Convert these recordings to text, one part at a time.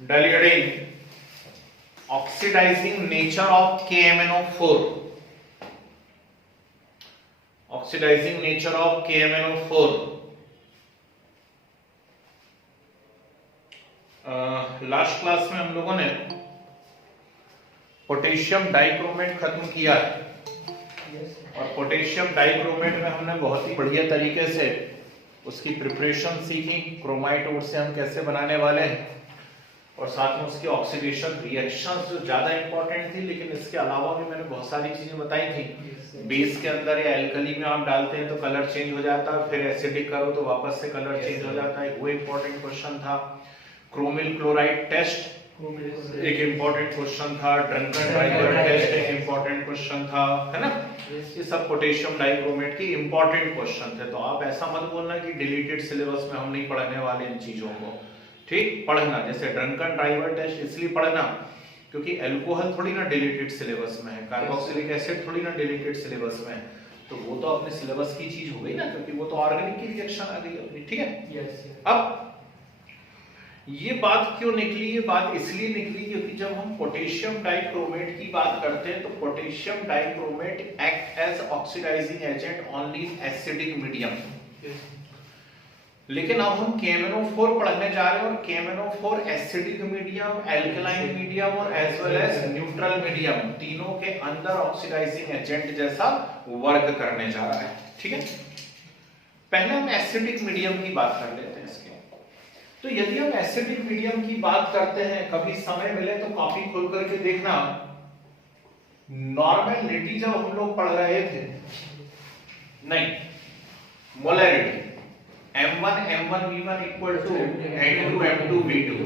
Delineating oxidizing nature of KMnO4. Oxidizing nature of KMnO4. Last class में हम लोगों ने पोटेशियम डाइक्रोमेट खत्म किया और पोटेशियम डाइक्रोमेट में हमने बहुत ही बढ़िया तरीके से उसकी प्रिपरेशन सीखी। क्रोमाइट ओर से हम कैसे बनाने वाले हैं और साथ में उसकी ऑक्सीडेशन रिएक्शंस जो ज्यादा इंपॉर्टेंट थी, लेकिन इसके अलावा भी मैंने बहुत सारी चीजें बताई थी। बेस के अंदर या एल्कली में आप डालते हैं तो कलर चेंज हो जाता है, फिर एसिडिक करो तो वापस से कलर चेंज हो जाता है, वो इंपॉर्टेंट क्वेश्चन था। क्रोमिल क्लोराइड टेस्ट एक इंपॉर्टेंट क्वेश्चन था। ड्रंकन ड्राइवर टेस्ट एक इंपॉर्टेंट क्वेश्चन था, है ना। ये सब पोटेशियम डाइक्रोमेट के इंपॉर्टेंट क्वेश्चन थे। तो आप ऐसा मत बोलना कि डिलीटेड सिलेबस में हम नहीं पढ़ने वाले इन चीजों को। ठीक, पढ़ना। जैसे ड्रंकन ड्राइवर टेस्ट इसलिए पढ़ना क्योंकि अल्कोहल थोड़ी ना डिलीटेड सिलेबस में है, कार्बोक्सिलिक एसिड थोड़ी ना डिलीटेड सिलेबस में है, तो वो तो अपने सिलेबस की चीज हो गई ना, क्योंकि वो तो ऑर्गेनिक की रिएक्शन आ गई अपनी। ठीक है। अब ये बात क्यों निकली? ये बात इसलिए निकली क्योंकि जब हम पोटेशियम डाइक्रोमेट की बात करते हैं तो potassium dichromate act as oxidising agent only in acidic medium. लेकिन अब हम KMnO4 पढ़ने जा रहे हैं और KMnO4 acidic medium, alkaline medium और as well as neutral medium तीनों के अंदर ऑक्सीडाइजिंग एजेंट जैसा वर्क करने जा रहा है। ठीक है। पहले हम एसिडिक मीडियम की बात कर लेते हैं इसके। तो यदि हम एसिडिक मीडियम की बात करते हैं, कभी समय मिले तो कॉपी खोल करके देखना। नॉर्मलिटी जब हम लोग पढ़ रहे थे, नहीं, molarity M1 M1V1 equal to N2 M2 V2,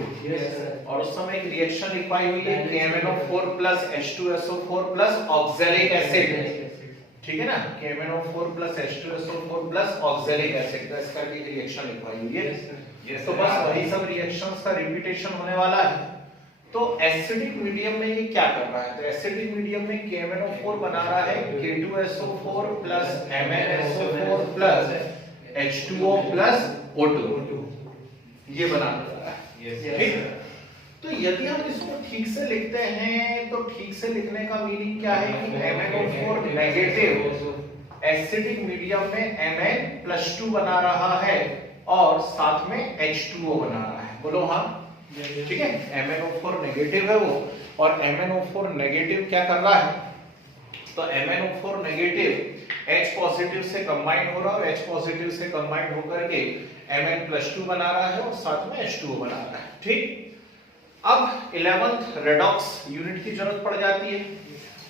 और उस समय एक रिएक्शन लिखवाई हुई है KMnO4 plus H2SO4 plus oxalic acid. ठीक है ना, KMnO4 plus H2SO4 plus oxalic acid, इस करके एक रिएक्शन लिखवाई हुई है। तो बस वही सब रिएक्शंस का रिपीटेशन होने वाला है। तो एसिडिक मीडियम में ये क्या कर रहा है? तो एसिडिक मीडियम में KMnO4 बना रहा है K2SO4 plus MnSO4 plus H2O plus O2, ये बना रहा है। ठीक। तो यदि हम इसको ठीक से लिखते हैं तो ठीक से लिखने का मीनिंग क्या है कि MnO4 नेगेटिव एसिडिक मीडियम में Mn+2 बना रहा है और साथ में H2O बना रहा है। बोलो हाँ। ठीक है। MnO4 नेगेटिव है वो, और MnO4 नेगेटिव क्या कर रहा है? तो MnO4 नेगेटिव H पॉजिटिव से कंबाइन हो रहा है और H पॉजिटिव से कंबाइन होकर के Mn+2 बना रहा है और साथ में H2O बना रहा है। ठीक। अब 11th रेडॉक्स यूनिट की जरूरत पड़ जाती है।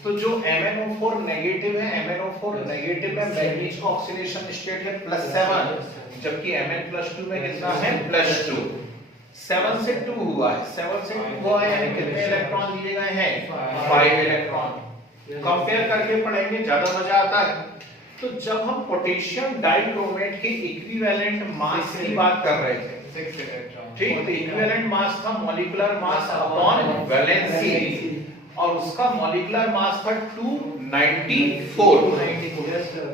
तो जो MnO4 नेगेटिव है, MnO4 नेगेटिव में मैग्नीज का ऑक्सीडेशन स्टेट है +7, जबकि Mn+2 में कितना है? +2। 7 से 2 हुआ है, 7 से 2 हुआ है, यानी कितने इलेक्ट्रॉन दिए गए हैं? 5 इलेक्ट्रॉन। कंपेयर करके पढ़ेंगे, ज्यादा मजा आता है। तो जब हम पोटेशियम डाइक्रोमेट के इक्विवेलेंट मास की बात कर रहे थे, 6 इलेक्ट्रॉन। ठीक, तो इक्विवेलेंट मास था मॉलिक्यूलर मास अपॉन वैलेंसी, और उसका मॉलिक्यूलर मास था 294।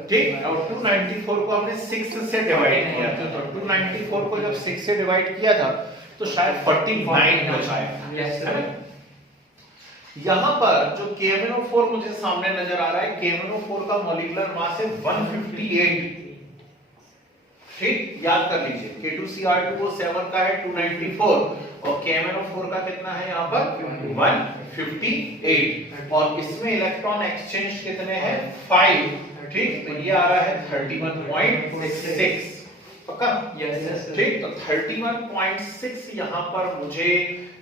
ठीक, और 294 को हमने 6 से डिवाइड किया था। तो 294 को जब 6 से डिवाइड किया था तो शायद 49 हो जाएगा। यहां पर जो KMnO4 मुझे सामने नजर आ रहा है, KMnO4 का मॉलिक्यूलर मास है 158। ठीक, याद कर लीजिए। K2Cr2 7 का है 294 और KMnO4 का कितना है यहाँ पर? 158, और इसमें इलेक्ट्रॉन एक्सचेंज कितने हैं? 5। ठीक, तो ये आ रहा है 31.6। पक्का? यस। ठीक, तो 31.6 यहाँ पर मुझे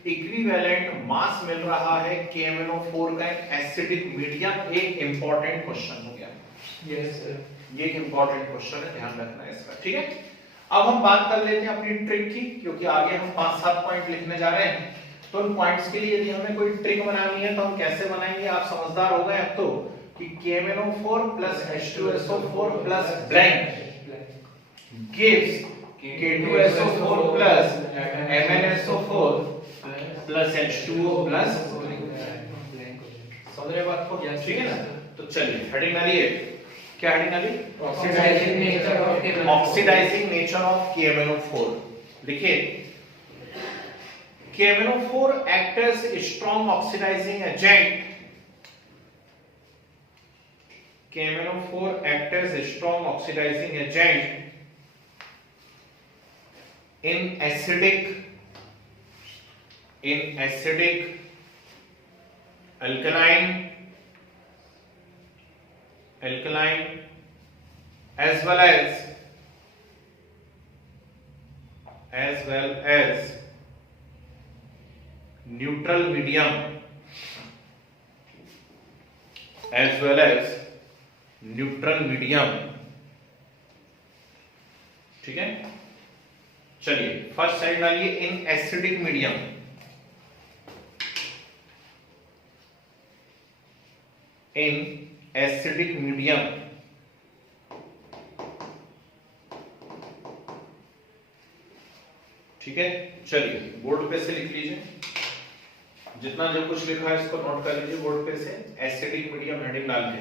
इक्विवेलेंट मास मिल रहा है KMnO4 का एक एसिडिक मीडियम। एक इंपॉर्टेंट क्वेश्चन हो गया। यस सर, ये एक इंपॉर्टेंट क्वेश्चन है, ध्यान रखना है इसका। ठीक है। अब हम बात कर लेते हैं अपनी ट्रिक की, क्योंकि आगे हम 5-7 पॉइंट लिखने जा रहे हैं। तो उन पॉइंट्स के लिए यदि हमें कोई ट्रिक बनानी है तो हम कैसे बनाएंगे? आप समझदार हो गए अब तो, कि KMnO4 plus H2SO4 plus blank gives K2SO4 plus MnSO4 plus H2O plus. समझ रहे बात को? ठीक है ना। तो चलिए हेडिंग डालिए। क्या हेडिंग डाली? Oxidising nature of KMnO4। देखिए KMnO4 acts as a strong oxidizing agent. KMnO4 acts as a strong oxidizing agent in acidic, alkaline as well as neutral medium, ठीक है। चलिए फर्स्ट साइड डालिए, इन एसिडिक मीडियम, ठीक है। चलिए board पे से लिख लीजिए, जितना जो कुछ लिखा है इसको नोट कर लीजिए बोर्ड पे से, एसिडिक मीडियम हेडिंग डाल के।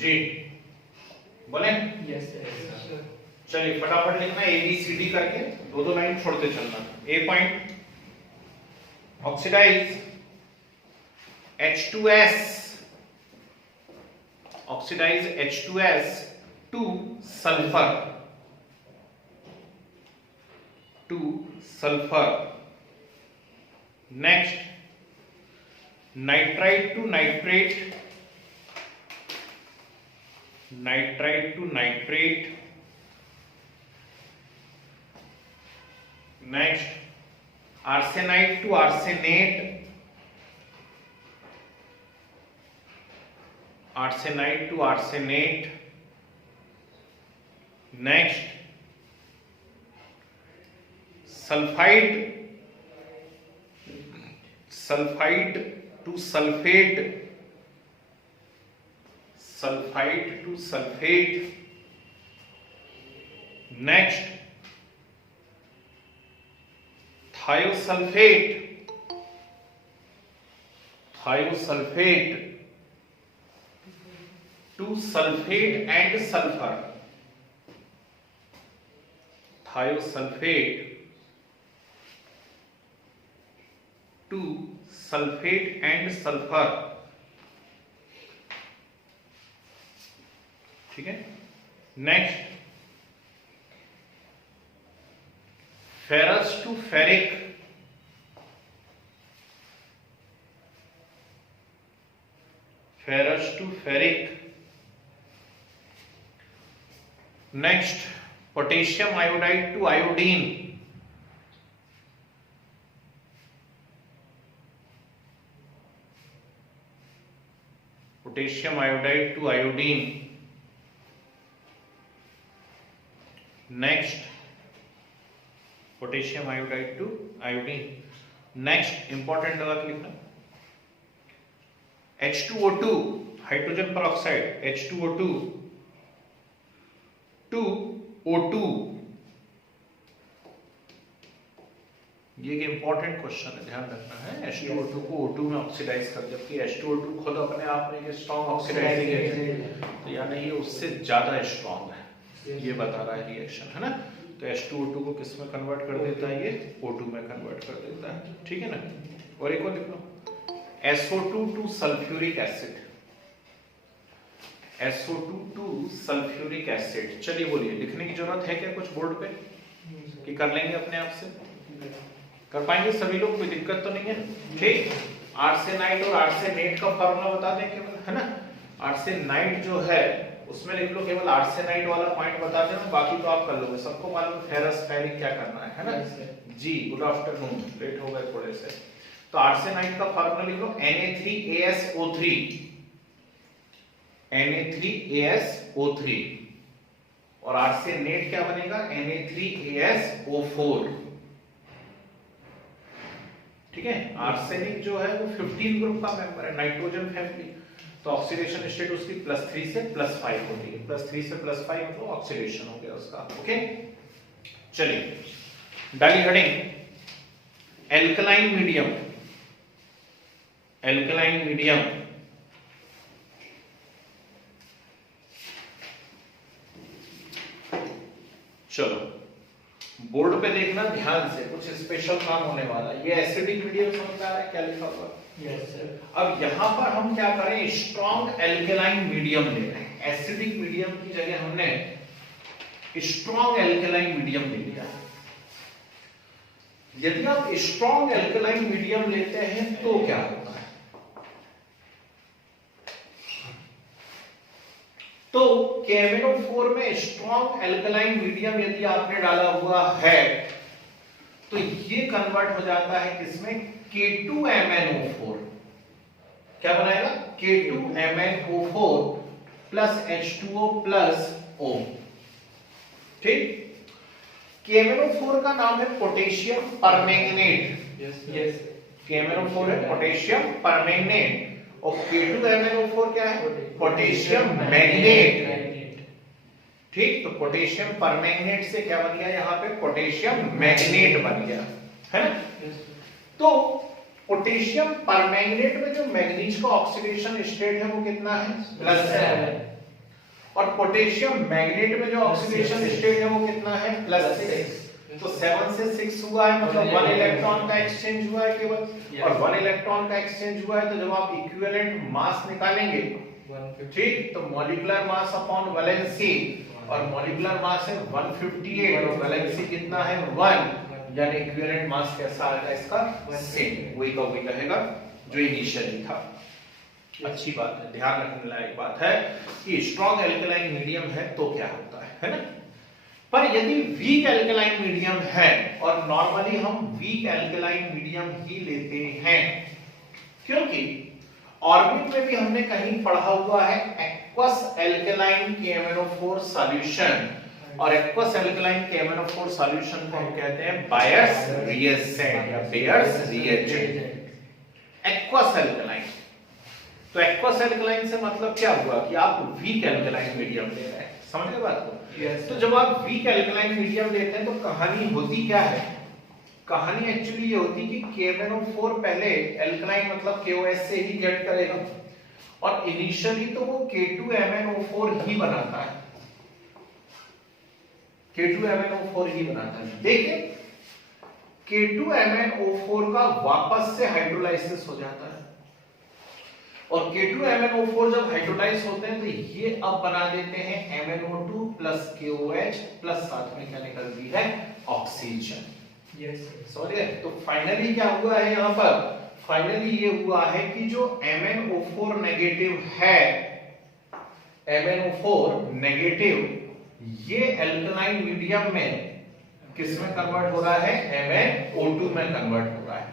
जी बोले? Yes sir. चलिए फटाफट लिखना ABCD करके, दो लाइन छोड़ते चलना। A point, oxidize H2S to sulphur, next nitrite to nitrate, next arsenite to arsenate, next sulphide to sulphate, next thiosulphate to sulphate and sulphur, ठीक है। Next ferrous to ferric, next potassium iodide to iodine, next potassium iodide to iodine, next important जगह लिखना H2O2 hydrogen पर oxide, H2O2 to O2, ये एक important question है, ध्यान रखना है। H2O2 को O2 में ऑक्सीडाइज कर, जबकि H2O2 खुद अपने आप में एक स्ट्रॉन्ग ऑक्सीडाइजिंग एजेंट है, तो यानी ये उससे ज्यादा स्ट्रॉन्ग है, ये बता रहा है रिएक्शन, है ना। तो H2O2 को किस में कन्वर्ट कर देता है, ये O2 में कन्वर्ट कर देता है, ठीक है ना। और एक और लिख लो, SO2 to sulphuric acid, SO2 to sulphuric acid. चलिए बोलिए, लिखने की जरूरत है क्या कुछ बोर्ड पे कि कर लेंगे अपने आप से? कर पाएंगे सभी लोग, कोई दिक्कत तो नहीं है? ठीक, आर्सेनाइड और आर्सेनेट का फार्मूला बता दें केवल, है ना? आर्सेनाइड जो है उसमें लिख लो, केवल आर्सेनाइड वाला पॉइंट बता देना, बाकी तो आप कर लोगे, सबको मालूम है फेरस फेरिक क्या करना है ना? जी, गुड आफ्टरनून, लेट हो गए थोड़े से। तो आर्सेनाइड का फार्मूला लिख लो Na3ASO3, Na3ASO3, और आर्सेनेट क्या बनेगा? Na3ASO4। ठीक है, आर्सेनिक जो है वो 15 ग्रुप का मेंबर है, नाइट्रोजन फैमिली, तो ऑक्सीडेशन स्टेट उसकी +3 से +5 होती है, +3 से +5 मतलब ऑक्सीडेशन हो गया उसका। ओके, चलिए डाली heading alkaline medium. Alkaline medium चलो बोर्ड पे देखना ध्यान से, कुछ स्पेशल काम होने वाला है। ये एसिडिक मीडियम समझ आ रहा है क्या लिखा हुआ? Yes sir. अब यहां पर हम क्या करें, स्ट्रॉन्ग एल्कलाइन मीडियम ले रहे हैं। एसिडिक मीडियम की जगह हमने स्ट्रॉन्ग एल्कलाइन मीडियम ले लिया। यदि आप स्ट्रॉन्ग एल्कलाइन मीडियम लेते हैं तो क्या होता है? तो KMnO4 में स्ट्रॉन्ग एल्कलाइन मीडियम यदि आपने डाला हुआ है तो ये कन्वर्ट हो जाता है किसमें? K2MnO4। क्या बनाएगा? K2MnO4 plus H2O plus O। ठीक, KMnO4 का नाम है पोटेशियम परमैंगनेट। यस। KMnO4 है पोटेशियम परमैंगनेट, और K2MnO4 क्या है? Potassium magnet. ठीक, तो पोटेशियम परमैंगनेट से क्या बन गया यहाँ पे? पोटेशियम मैग्नेट बन गया, है ना? तो पोटेशियम परमैंगनेट में जो मैग्नीज का ऑक्सीडेशन स्टेट है वो कितना है? +7। और पोटेशियम मैग्नेट में जो ऑक्सीडेशन स्टेट है वो कितना है? +6। तो 7 से 6 हुआ है, मतलब 1 इलेक्ट्रॉन का एक्सचेंज हुआ है केवल, और 1 इलेक्ट्रॉन का एक्सचेंज हुआ है तो जब आप इक्विवेलेंट मास निकालेंगे, ठीक, तो मॉलिक्यूलर मास अपॉन वैलेंसी, और मॉलिक्यूलर मास है 158 और वैलेंसी कितना है? 1, यानी इक्विवेलेंट मास कैसा आएगा इसका? सेम, वही का वही रहेगा जो इनिशियली था। अच्छी बात है, ध्यान रखने लायक बात है कि स्ट्रॉन्ग एल्कलाइन मीडियम है तो क्या होता है ना? पर यदि वीक एल्कलाइन मीडियम है, और नॉर्मली हम वीक एल्कलाइन मीडियम ही लेते हैं, क्योंकि ऑर्बिट में भी हमने कहीं पढ़ा हुआ है एक्वस एल्कलाइन KMnO4 सॉल्यूशन, और एक्वस एल्कलाइन KMnO4 सॉल्यूशन को हम कहते हैं बायर्स रिएजेंट या बेयर्स रिएजेंट। एक्वस एल्कलाइन, तो एक्वस एल्कलाइन से मतलब क्या हुआ कि आप वीक एल्कलाइन मीडियम ले रहे हैं, समझ गए बात को? तो जब आप वीक एल्कलाइन मीडियम लेते हैं तो कहानी होती क्या है? कहानी एक्चुअली ये होती कि KMnO4 पहले एल्कलाइन मतलब KOH से ही गेट करेगा, और इनिशियली तो वो K2MnO4 ही बनाता है, K2MnO4 ही बनाता है। देखिए K2MnO4 का वापस से हाइड्रोलाइसिस हो जाता है, और K2MnO4 जब हाइड्रोलाइज होते हैं तो ये अब बना देते हैं MnO2 प्लस KOH प्लस साथ में क्या निकल रही है? ऑक्सीजन। यस। सॉरी, तो फाइनली क्या हुआ है यहाँ पर? फाइनली ये हुआ है कि जो MnO4 नेगेटिव है, MnO4 नेगेटिव, ये एल्कलाइन मीडियम में किस में कन्वर्ट हो रहा है? MnO2 में कन्वर्ट हो रहा है।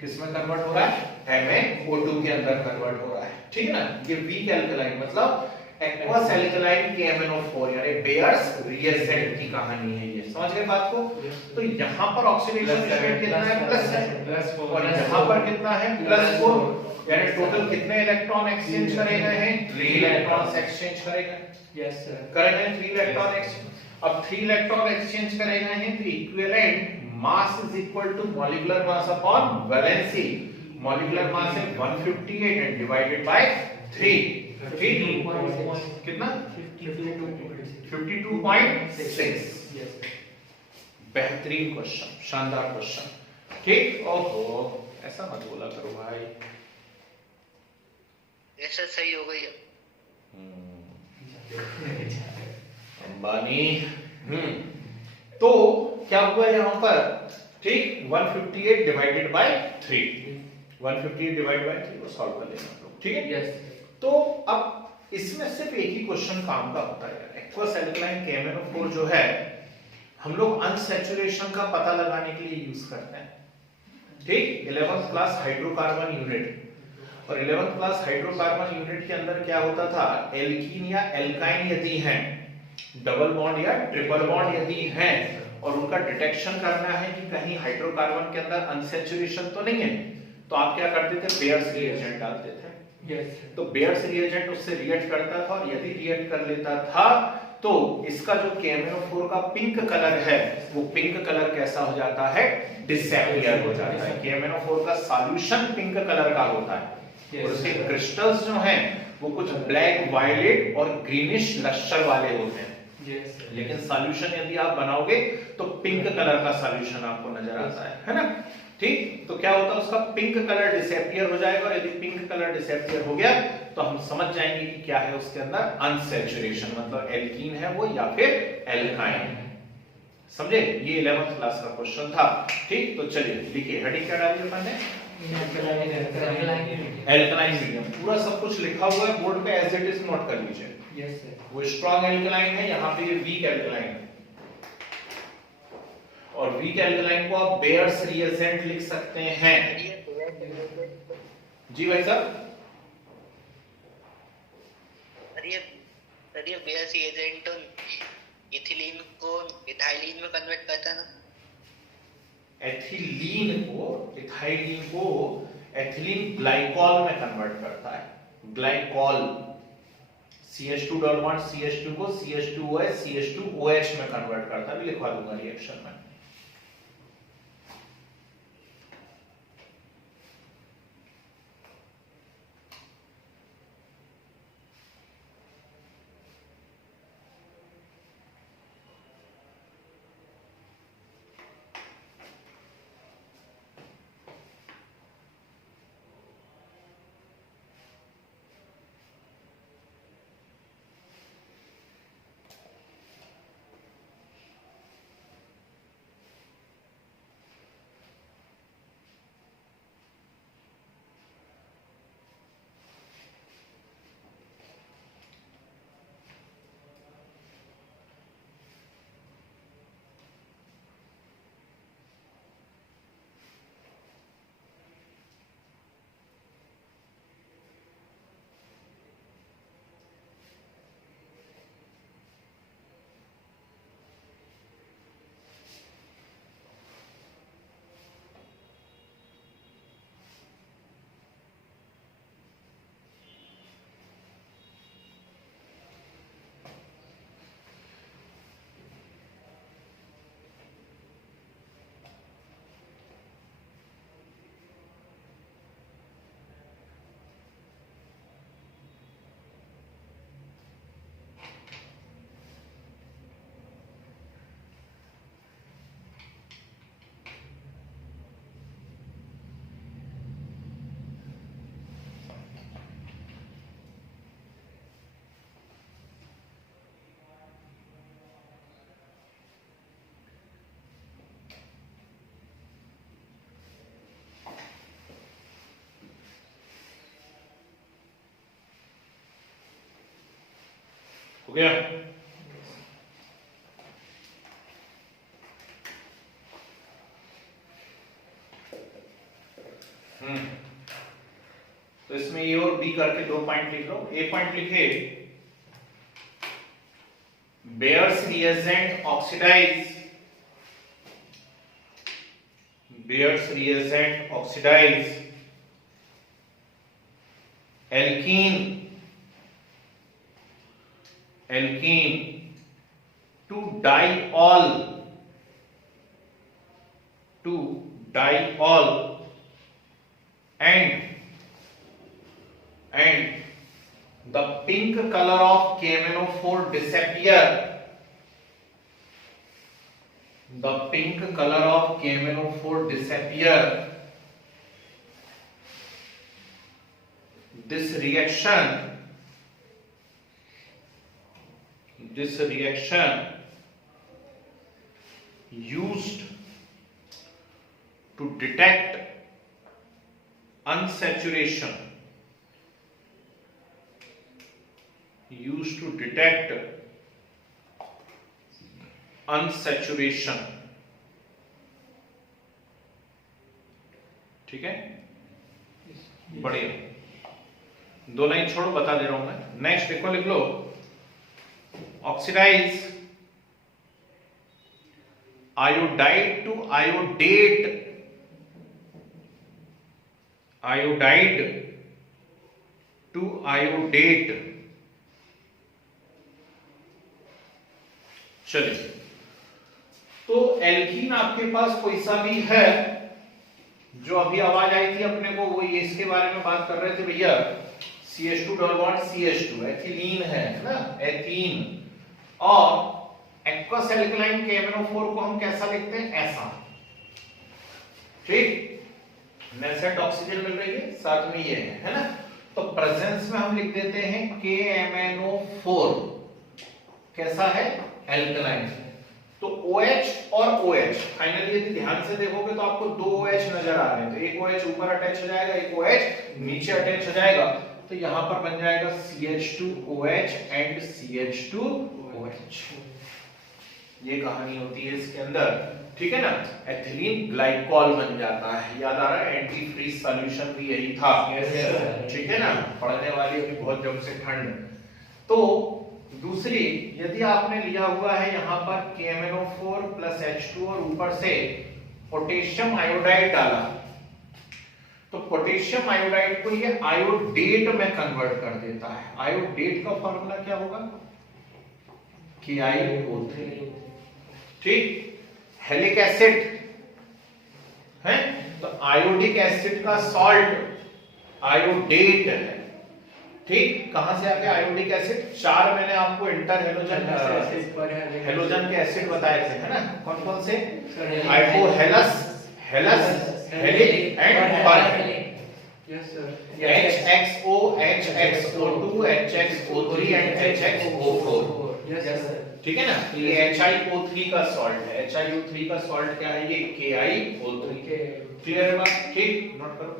किस में कन्वर्ट हो रहा है? MnO2 के अंदर कन्वर्ट हो रहा है, ठीक है ना? ये वीक एल्कलाइन मतलब एक्वस एल्कलाइन KMnO4 यानी बेयर्स रिएजेंट की कहानी है ये, समझ गए बात को? तो यहाँ पर ऑक्सीडेशन स्टेट कितना है? +7, और यहाँ पर कितना है? +4, यानी टोटल कितने इलेक्ट्रॉन एक्सचेंज करे गए हैं? 3 इलेक्ट्रॉन्स एक्सचेंज करे गए। Yes sir. करे गए 3 इलेक्ट्रॉन एक्सचेंज। अब 3 इलेक्ट्रॉन एक्सचेंज करे गए हैं तो equivalent mass is equal to molecular mass upon valency. Molecular mass है 158 एंड डिवाइडेड बाय 3, ठीक, कितना? 52.6। बेहतरीन क्वेश्चन, शानदार क्वेश्चन, ठीक। ओहो, ऐसा मत बोला करो भाई। ऐसा सही हो गई है। अंबानी। तो क्या हुआ यहाँ पर, ठीक, 158 डिवाइडेड बाय 3, 158 डिवाइड बाय 3 को सॉल्व कर लेना आप लोग, ठीक है। यस तो अब इसमें सिर्फ एक ही क्वेश्चन काम का होता है, एक्वस एल्कलाइन KMnO4 जो है हम लोग अनसैचुरेशन का पता लगाने के लिए यूज करते हैं, ठीक। 11th क्लास हाइड्रोकार्बन यूनिट, और 11th क्लास हाइड्रोकार्बन यूनिट के अंदर क्या होता था, एल्कीन या एल्काइन यदि हैं, डबल बॉन्ड या ट्रिपल बॉन्ड यदि हैं, और उनका डिटेक्शन करना है कि कहीं हाइड्रोकार्बन के अंदर अनसैचुरेशन तो नहीं है, तो आप क्या करते थे, बेयर्स रिएजेंट डालते थे। यस तो बेयर्स रिएजेंट उससे रिएक्ट करता था, और यदि रिएक्ट कर लेता था तो इसका जो KMnO4 का पिंक कलर है, वो पिंक कलर कैसा हो जाता है, डिसअपीयर हो जाता है। KMnO4 का सॉल्यूशन पिंक कलर का होता है, और उसके क्रिस्टल्स जो हैं वो कुछ ब्लैक, वायलेट और ग्रीनिश लस्टर वाले होते हैं। लेकिन सॉल्यूशन यदि आप बनाओगे तो पिंक कलर का सॉल्यूशन आपको नजर आता है ना, ठीक। तो क्या होता है, उसका पिंक कलर डिसअपीयर हो जाएगा, और यदि पिंक कलर डिसअपीयर हो गया तो हम समझ जाएंगे कि क्या है उसके अंदर, अनसैचुरेशन, मतलब एल्कीन है वो या फिर एल्काइन है। समझे, ये 11th क्लास का क्वेश्चन था, ठीक। तो चलिए लिखिए, हेडिंग क्या डाली अपन ने, एल्कलाइन मीडियम। पूरा सब कुछ लिखा हुआ है बोर्ड पे, एज इट इज नोट कर लीजिए। Yes sir. वो स्ट्रॉन्ग एल्कलाइन है, यहाँ पे ये वीक एल्कलाइन है, और वीक एल्कलाइन को आप बेयर्स रिएजेंट लिख सकते हैं। जी भाई साहब, ये बेयर्स रिएजेंट तो इथिलीन को इथाइलीन में कन्वर्ट करता है ना, एथिलीन को इथाइलीन को एथिलीन ग्लाइकॉल में कन्वर्ट करता है, glycol. CH2 double bond CH2 को CH2OH CH2OH में कन्वर्ट करता है, लिखवा दूंगा रिएक्शन में। हो गया। तो इसमें ए और बी करके 2 पॉइंट लिख लो। ए पॉइंट लिखे, Baeyer's reagent oxidise, Baeyer's reagent oxidise alkene to diol and the pink color of KMnO4 disappear. The pink color of KMnO4 disappear. This reaction this reaction used to detect unsaturation, ठीक है, बढ़िया। 2 line छोड़ो, बता दे रहा हूं मैं। Next देखो, लिख लो ऑक्सीडाइज आयोडाइड टू आयोडेट। चलिए, तो एल्कीन आपके पास कोई सा भी है, जो अभी आवाज आई थी अपने को, वो ये इसके बारे में बात कर रहे थे भैया, CH2 double bond CH2 ethylene है ना, एथीन। और एक्वस एल्कलाइन KMnO4 को हम कैसा लिखते हैं, ऐसा, ठीक, नेसेट ऑक्सीजन मिल रही है, साथ में ये है ना, तो प्रेजेंस में हम लिख देते हैं KMnO4 कैसा है, एल्कलाइन। तो OH और OH फाइनली यदि ध्यान से देखोगे तो आपको 2 OH नजर आ रहे हैं, तो एक OH ऊपर अटैच हो जाएगा, एक OH नीचे अटैच हो जाएगा, तो यहां पर बन जाएगा CH2OH एंड CH2OH। ये कहानी होती है इसके अंदर, ठीक है ना, एथिलीन ग्लाइकॉल बन जाता है। याद आ रहा है, एंटी फ्रीज सॉल्यूशन भी यही था, ठीक है ना, पढ़ने वाली अभी बहुत जब से ठंड। तो दूसरी, यदि आपने लिया हुआ है यहाँ पर KMnO4 प्लस H2 और ऊपर से पोटेशियम आयोडाइड डाला, तो पोटेशियम आयोडाइड को ये आयोडेट में कन्वर्ट कर देता है। आयोडेट का फॉर्मूला क्या होगा, KiO3, ठीक। हेलिक एसिड है, तो आयोडिक एसिड का सॉल्ट आयोडेट है, ठीक। कहां से आ गया आयोडिक एसिड, 4 मैंने आपको इंटर हेलोजन के एसिड बताए थे, है ना, कौन कौन से, हाइपोहेलस, हेलस, हेलिक एंड पर। Yes sir, HXO, HXO2, HXO3 and HXO4, yes sir, ठीक है ना। ये HiO3 का सॉल्ट है, HiO3 का सॉल्ट क्या है, ये KiO3। क्लियर है बात, ठीक, नोट करो।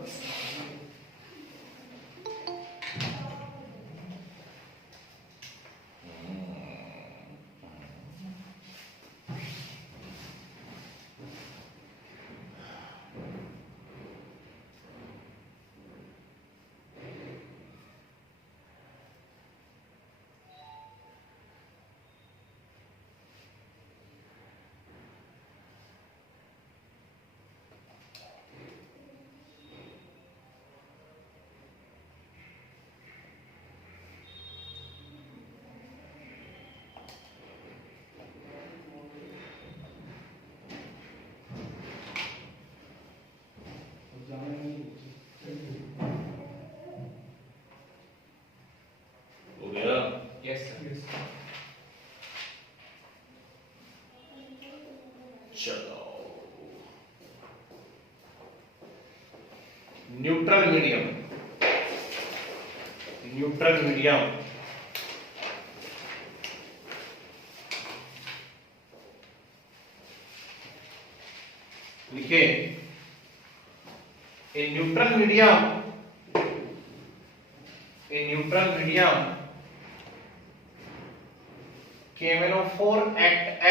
चलो, न्यूट्रल मीडियम, न्यूट्रल मीडियम लिखे। in neutral medium KMnO4 act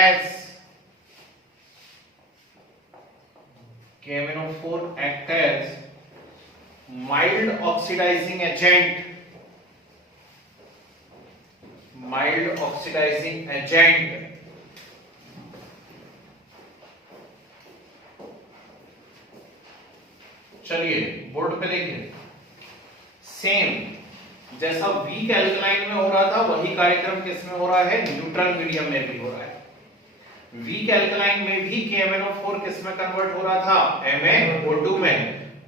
as mild oxidizing agent, चलिए बोर्ड पे देखिए, सेम जैसा वीक एल्कलाइन में हो रहा था वही कार्यक्रम किसमें हो रहा है, न्यूट्रल मीडियम में भी हो रहा है। वीक एल्कलाइन में भी KMnO4 किसमें कन्वर्ट हो रहा था, MnO2 में,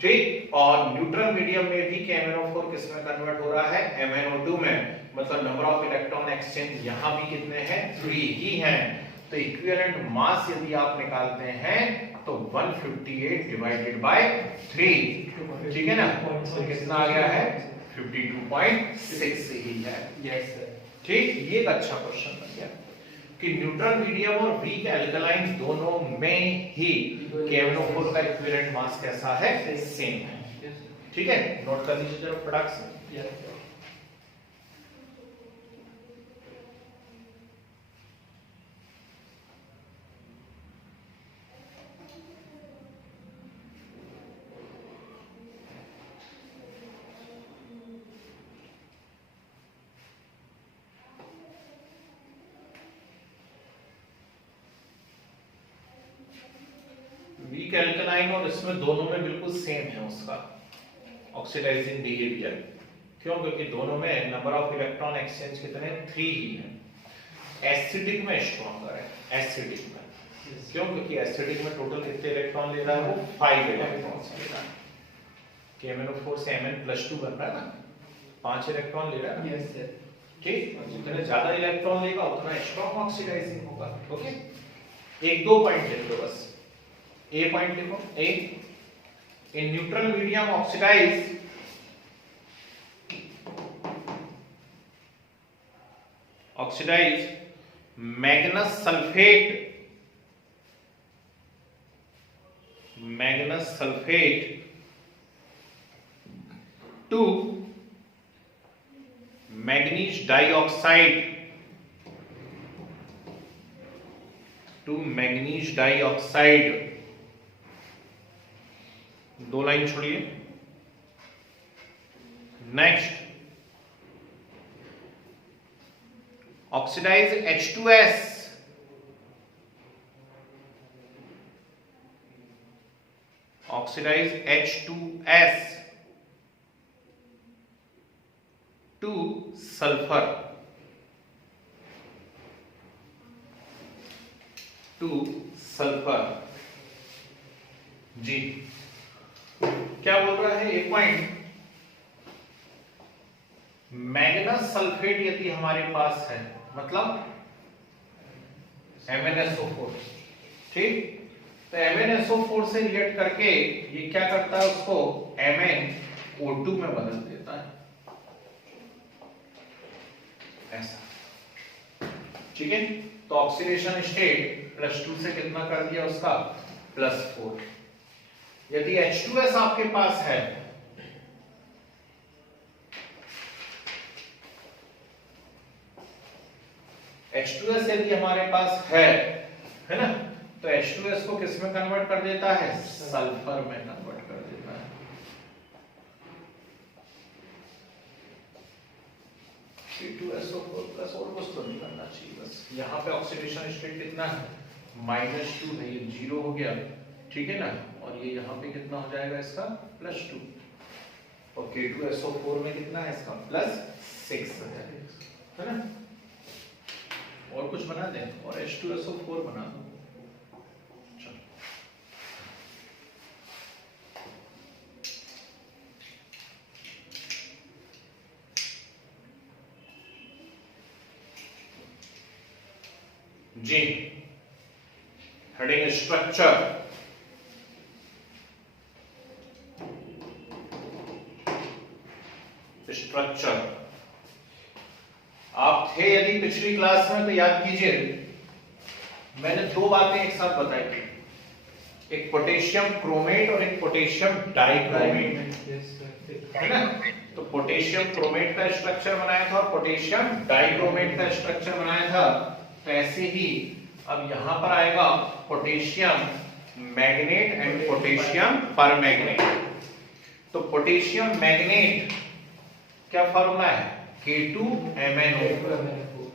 ठीक। और न्यूट्रल मीडियम में भी KMnO4 किसमें कन्वर्ट हो रहा है, MnO2 में। मतलब नंबर ऑफ इलेक्ट्रॉन एक्सचेंज यहां भी कितने हैं, 3 ही हैं। तो इक्विवेलेंट मास यदि आप निकालते हैं तो 158 डिवाइडेड बाय 3, ठीक है ना, तो कितना आ गया है, 52.6 ही है। Yes sir. ठीक, ये एक अच्छा क्वेश्चन बन गया कि न्यूट्रल मीडियम और वीक एल्कलाइन दोनों में ही KMnO4 का इक्विवेलेंट मास कैसा है, सेम है। Yes, sir. ठीक है, नोट कर लीजिए जरा फटाक से। Yes, sir. वीक एल्कलाइन और इसमें दोनों में बिल्कुल सेम है उसका ऑक्सीडाइजिंग बिहेवियर। क्यों? क्योंकि दोनों में नंबर ऑफ इलेक्ट्रॉन एक्सचेंज कितने, 3 ही है। एसिडिक में स्ट्रॉन्गर है, एसिडिक में। Yes. क्यों? क्योंकि एसिडिक में टोटल कितने इलेक्ट्रॉन ले रहा है वो, 5 इलेक्ट्रॉन्स ले रहा है। KMnO4 से Mn+2 बन रहा है ना, 5 इलेक्ट्रॉन ले रहा है ना। Yes, sir. ठीक, जितने ज्यादा इलेक्ट्रॉन लेगा उतना स्ट्रॉन्ग ऑक्सीडाइजिंग होगा। ओके, एक दो पॉइंट लिख लो बस। ए पॉइंट लिखो, A in neutral medium oxidize manganous sulphate to manganese dioxide, दो लाइन छोड़िए। Next, oxidize H2S to sulphur जी। क्या बोल रहा है एक पॉइंट, मैग्नस सल्फेट यदि हमारे पास है मतलब MnSO4, ठीक, तो MnSO4 से रिएक्ट करके ये क्या करता है, उसको MnO2 में बदल देता है, ऐसा। ठीक है, तो ऑक्सीडेशन स्टेट +2 से कितना कर दिया उसका, +4। यदि H2S आपके पास है H2S यदि हमारे पास है ना, तो H2S को किस में कन्वर्ट कर देता है, सल्फर में कन्वर्ट कर देता है। C2SO4+ और कुछ तो नहीं करना चाहिए, बस यहाँ पे ऑक्सीडेशन स्टेट कितना है, -2 है, ये 0 हो गया, ठीक है ना, और ये यहाँ पे कितना हो जाएगा इसका, +2, और K2SO4 में कितना है इसका, +6 है ना। और कुछ बना दें, और H2SO4 बना दो। चलो, जी, हेडिंग स्ट्रक्चर। आप थे यदि पिछली क्लास में तो याद कीजिए, मैंने दो बातें एक साथ बताई थी, एक पोटेशियम क्रोमेट और एक पोटेशियम डाइक्रोमेट, Yes, sir. है ना। तो पोटेशियम क्रोमेट का स्ट्रक्चर बनाया था और पोटेशियम डाइक्रोमेट का स्ट्रक्चर बनाया था। तो ऐसे ही अब यहां पर आएगा पोटेशियम मैग्नेट एंड पोटेशियम परमैग्नेट। तो पोटेशियम मैग्नेट क्या फॉर्मूला है, K2MnO4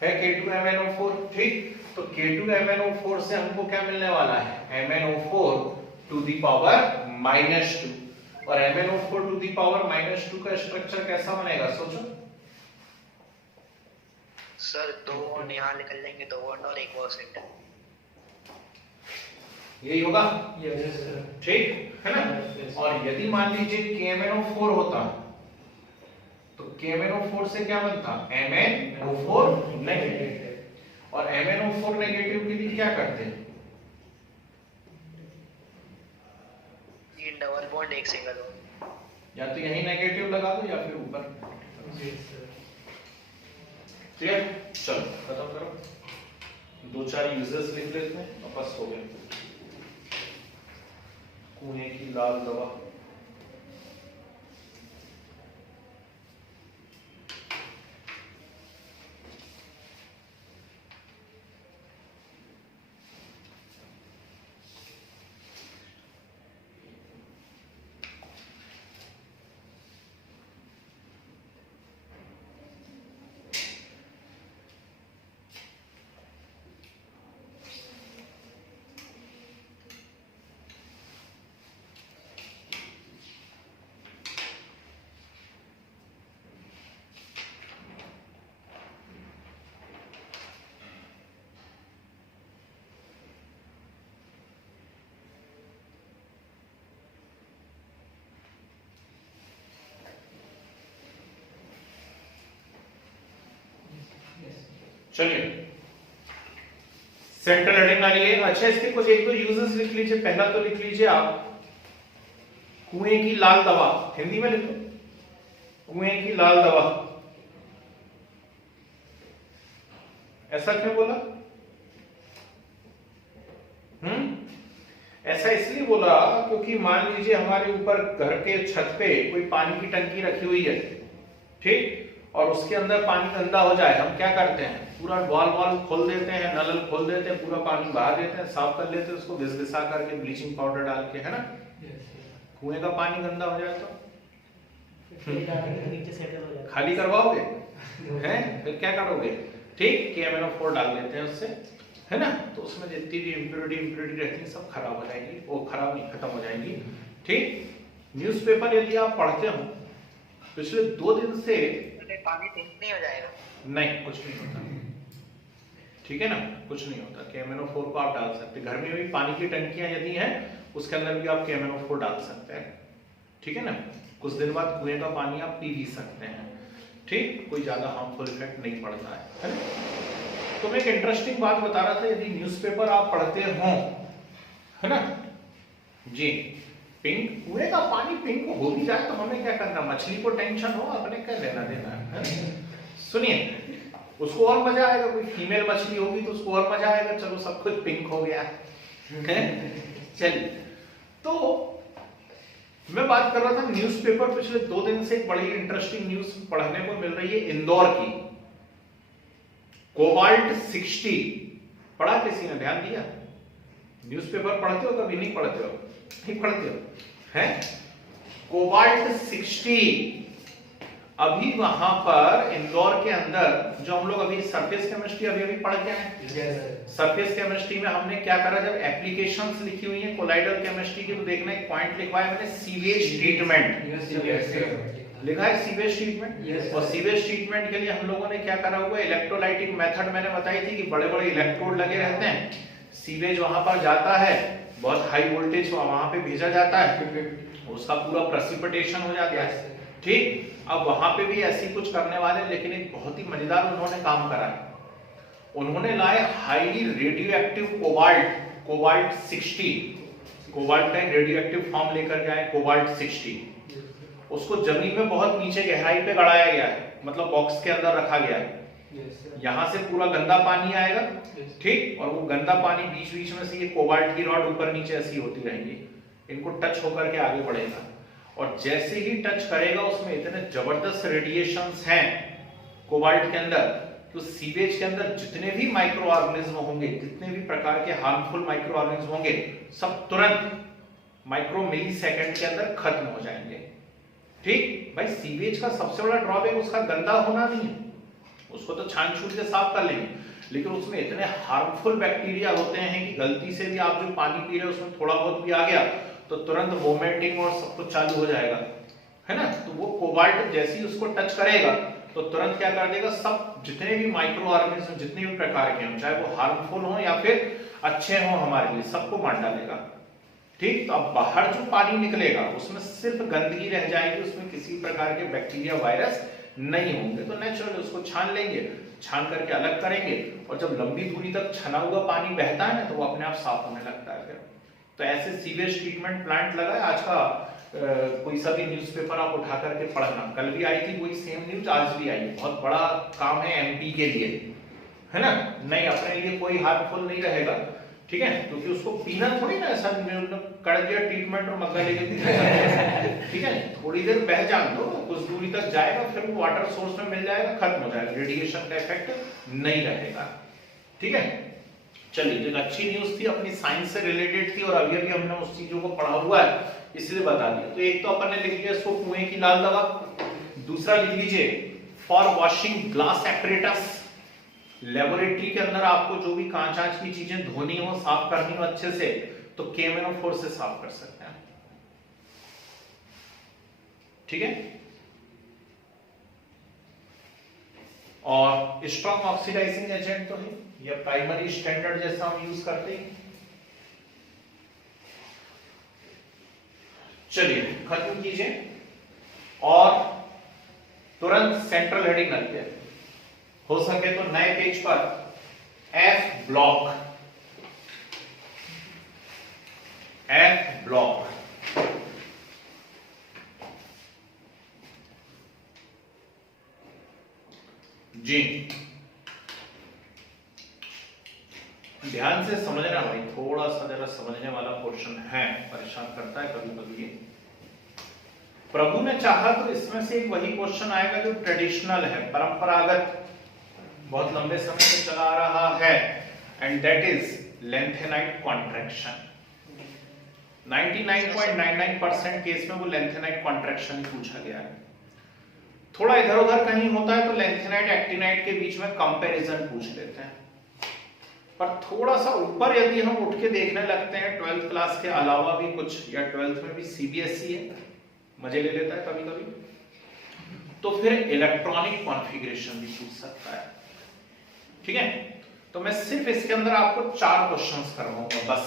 है, K2MnO4, ठीक। तो K2MnO4 से हमको क्या मिलने वाला है, MnO4 टू द पावर -2, और MnO4 टू द पावर -2 का स्ट्रक्चर कैसा बनेगा, सोचो। सर 2 बॉन्ड यहाँ निकल लेंगे, 2 बॉन्ड और 1 और सेंटर, यही होगा, Yes, sir. ठीक है ना। Yes. और यदि मान लीजिए KMnO4 होता तो KMnO4 से क्या बनता, MnO4 नेगेटिव, और MnO4 नेगेटिव के लिए क्या करते हैं, 3 डबल बॉन्ड 1 सिंगल बॉन्ड। या तो यही नेगेटिव लगा दो या फिर ऊपर। Yes, sir. क्लियर? चलो खत्म करो, 2-4 यूजेस लिख लेते हैं और बस हो गया। कुएं की लाल दवा, चलिए सेंट्रल हेडिंग डालिए। अच्छा इसके कुछ 1-2 यूजेस लिख लीजिए। पहला तो लिख लीजिए आप कुएं की लाल दवा, हिंदी में लिखो कुएं की लाल दवा। ऐसा क्यों बोला? ऐसा इसलिए बोला क्योंकि मान लीजिए हमारे ऊपर घर के छत पे कोई पानी की टंकी रखी हुई है, ठीक, और उसके अंदर पानी गंदा हो जाए, हम क्या करते हैं पूरा वॉल खोल देते हैं, नल खोल देते हैं, पूरा पानी बहा देते हैं, साफ कर लेते हैं उसको घिसा करके ब्लीचिंग पाउडर डाल के, है ना। कुएं का पानी गंदा हो जाए तो नीचे सेटल हो जाए, खाली करवाओगे हैं, फिर क्या करोगे? ठीक, KMnO4 डाल देते हैं उससे, है ना, तो उसमें जितनी भी इम्प्योरिटी रहती है सब खराब हो जाएंगी, वो खराब नहीं खत्म हो जाएंगी। ठीक, न्यूज़पेपर यदि आप पढ़ते हो पिछले 2 दिन से, पानी पिंक नहीं हो जाएगा? नहीं, कुछ नहीं होता, ठीक है ना, कुछ नहीं होता। KMnO4 को आप डाल सकते हैं, घर में भी पानी की टंकियां यदि हैं उसके अंदर भी आप KMnO4 डाल सकते हैं, ठीक है ना। कुछ दिन बाद कुएं का पानी आप पी भी सकते हैं, ठीक, कोई ज्यादा हार्मफुल इफेक्ट नहीं पड़ता है ना। तो मैं एक इंटरेस्टिंग बात बता रहा था, यदि न्यूज़पेपर आप पढ़ते हो, है ना जी, पिंक, कुएं का पानी पिंक हो भी जाए तो हमें क्या करना, मछली को टेंशन हो, अपने क्या लेना देना है। सुनिए, उसको और मजा आएगा, कोई फीमेल मछली होगी तो उसको और मजा आएगा, चलो सब कुछ पिंक हो गया है। चलिए, तो मैं बात कर रहा था न्यूज़पेपर पिछले 2 दिन से एक बड़ी इंटरेस्टिंग न्यूज पढ़ने को मिल रही है इंदौर की। कोबाल्ट 60 पढ़ा किसी ने, ध्यान दिया? न्यूज़पेपर पढ़ते हो कभी? नहीं पढ़ते हो? नहीं पढ़ते हो हैं? कोबाल्ट 60 अभी वहां पर इंदौर के अंदर, जो हम लोग अभी सरफेस केमिस्ट्री अभी पढ़ के आए, सरफेस केमिस्ट्री में हमने क्या करा, जब एप्लीकेशंस लिखी हुई है कोलाइडल केमिस्ट्री की, तो देखना एक पॉइंट लिखवाया मैंने, सीवेज ट्रीटमेंट लिखा है, सीवेज ट्रीटमेंट। और सीवेज ट्रीटमेंट के लिए हम लोगों ने क्या करा हुआ है, इलेक्ट्रोलाइटिक मेथड मैंने बताई थी कि बड़े बड़े इलेक्ट्रोड लगे रहते हैं, सीवेज वहां पर जाता है, बहुत हाई वोल्टेज वहां पे भेजा जाता है, उसका पूरा प्रेसिपिटेशन हो जाता है, ठीक। अब वहां पे भी ऐसी कुछ करने वाले, लेकिन एक बहुत ही मजेदार उन्होंने काम करा है। उन्होंने लाए highly radio active cobalt 60, cobalt का रेडियो एक्टिव फॉर्म लेकर के आए, कोबाल्ट 60। उसको जमीन में बहुत नीचे गहराई पे गड़ाया गया है, मतलब बॉक्स के अंदर रखा गया है। यहां से पूरा गंदा पानी आएगा, ठीक, और वो गंदा पानी बीच बीच में से ये कोबाल्ट की रॉड ऊपर नीचे ऐसी होती रहेंगी, इनको टच होकर के आगे बढ़ेगा, और जैसे ही टच करेगा उसमें इतने जबरदस्त रेडिएशंस हैं कोबाल्ट के अंदर, तो सीवेज के अंदर जितने भी माइक्रो ऑर्गेनिज्म होंगे, जितने भी प्रकार के हार्मफुल माइक्रो ऑर्गेनिज्म होंगे, सब तुरंत माइक्रो मिली सेकंड के अंदर खत्म हो जाएंगे, ठीक। भाई सीवेज का सबसे बड़ा ड्रॉबैक उसका गंदा होना नहीं है, उसको तो छान छूट के साफ कर लेंगे, लेकिन उसमें इतने हार्मफुल बैक्टीरिया होते हैं कि गलती से भी आप जो पानी पी रहे हो उसमें थोड़ा बहुत भी आ गया तो तुरंत वोमिटिंग और सब कुछ चालू हो जाएगा, है ना। तो वो कोबाल्ट जैसे ही उसको टच करेगा तो तुरंत क्या कर देगा, सब जितने भी माइक्रो ऑर्गेनिज्म जितने भी प्रकार के हों, चाहे वो हार्मफुल हो या फिर अच्छे हों हमारे लिए, सबको मार डालेगा, ठीक। तो अब बाहर जो पानी निकलेगा उसमें सिर्फ गंदगी रह जाएगी, उसमें किसी प्रकार के बैक्टीरिया वायरस नहीं होंगे, तो नेचुरली उसको छान लेंगे, छान करके अलग करेंगे, और जब लंबी दूरी तक छना हुआ पानी बहता है ना तो वो अपने आप साफ होने लगता है फिर। तो ऐसे सीवेज ट्रीटमेंट प्लांट लगा है, आज का कोई सा भी न्यूज़पेपर आप उठा करके पढ़ना, कल भी आई थी वही सेम न्यूज, आज भी आई, बहुत बड़ा काम है एमपी के लिए, है ना, नहीं अपने लिए कोई हार्मफुल नहीं रहेगा, ठीक है, क्योंकि उसको पीना थोड़ी ना, ऐसा कर दिया ट्रीटमेंट और मग्गा लेके ठीक है, थोड़ी देर बह जान दो, कुछ दूरी तक जाएगा, फिर वो वाटर सोर्स में मिल जाएगा, खत्म हो जाएगा, रेडिएशन का इफेक्ट नहीं रहेगा, ठीक है। चलिए, जो अच्छी न्यूज थी अपनी साइंस से रिलेटेड थी और अभी अभी हमने उस चीजों को पढ़ा हुआ है, इसलिए बता दिया। तो एक तो अपन ने लिख लिया इसको कुएं की लाल दवा, दूसरा लिख लीजिए for washing glass apparatus, laboratory के अंदर आपको जो भी कांच आंच की चीजें धोनी हो, साफ करनी हो अच्छे से, तो KMnO4 से साफ कर सकते हैं, ठीक है। और स्ट्रॉन्ग ऑक्सीडाइजिंग एजेंट तो है, या प्राइमरी स्टैंडर्ड जैसा हम यूज करते हैं। चलिए खत्म कीजिए और तुरंत सेंट्रल हेडिंग रखिए, हो सके तो नए पेज पर F ब्लॉक जी, ध्यान से समझना भाई, थोड़ा सा जरा समझने वाला क्वेश्चन है, परेशान करता है कभी कभी। प्रभु ने चाहा तो इसमें से एक वही क्वेश्चन आएगा जो ट्रेडिशनल है, परंपरागत, बहुत लंबे समय से चला आ रहा है, and that is lanthanide contraction. 99.99% case में वो लेंथेनाइट कॉन्ट्रैक्शन पूछा गया है। थोड़ा इधर उधर कहीं होता है तो लेंथेनाइट एक्टिनाइट के बीच में कंपैरिजन पूछ लेते हैं, पर थोड़ा सा ऊपर यदि हम उठ के देखने लगते हैं, 12th क्लास के अलावा भी कुछ, या 12th में भी CBSE है, मजे ले लेता है कभी कभी, तो फिर इलेक्ट्रॉनिक कॉन्फ़िगरेशन भी पूछ सकता है, ठीक है। तो मैं सिर्फ इसके अंदर आपको 4 क्वेश्चंस करवाऊंगा बस।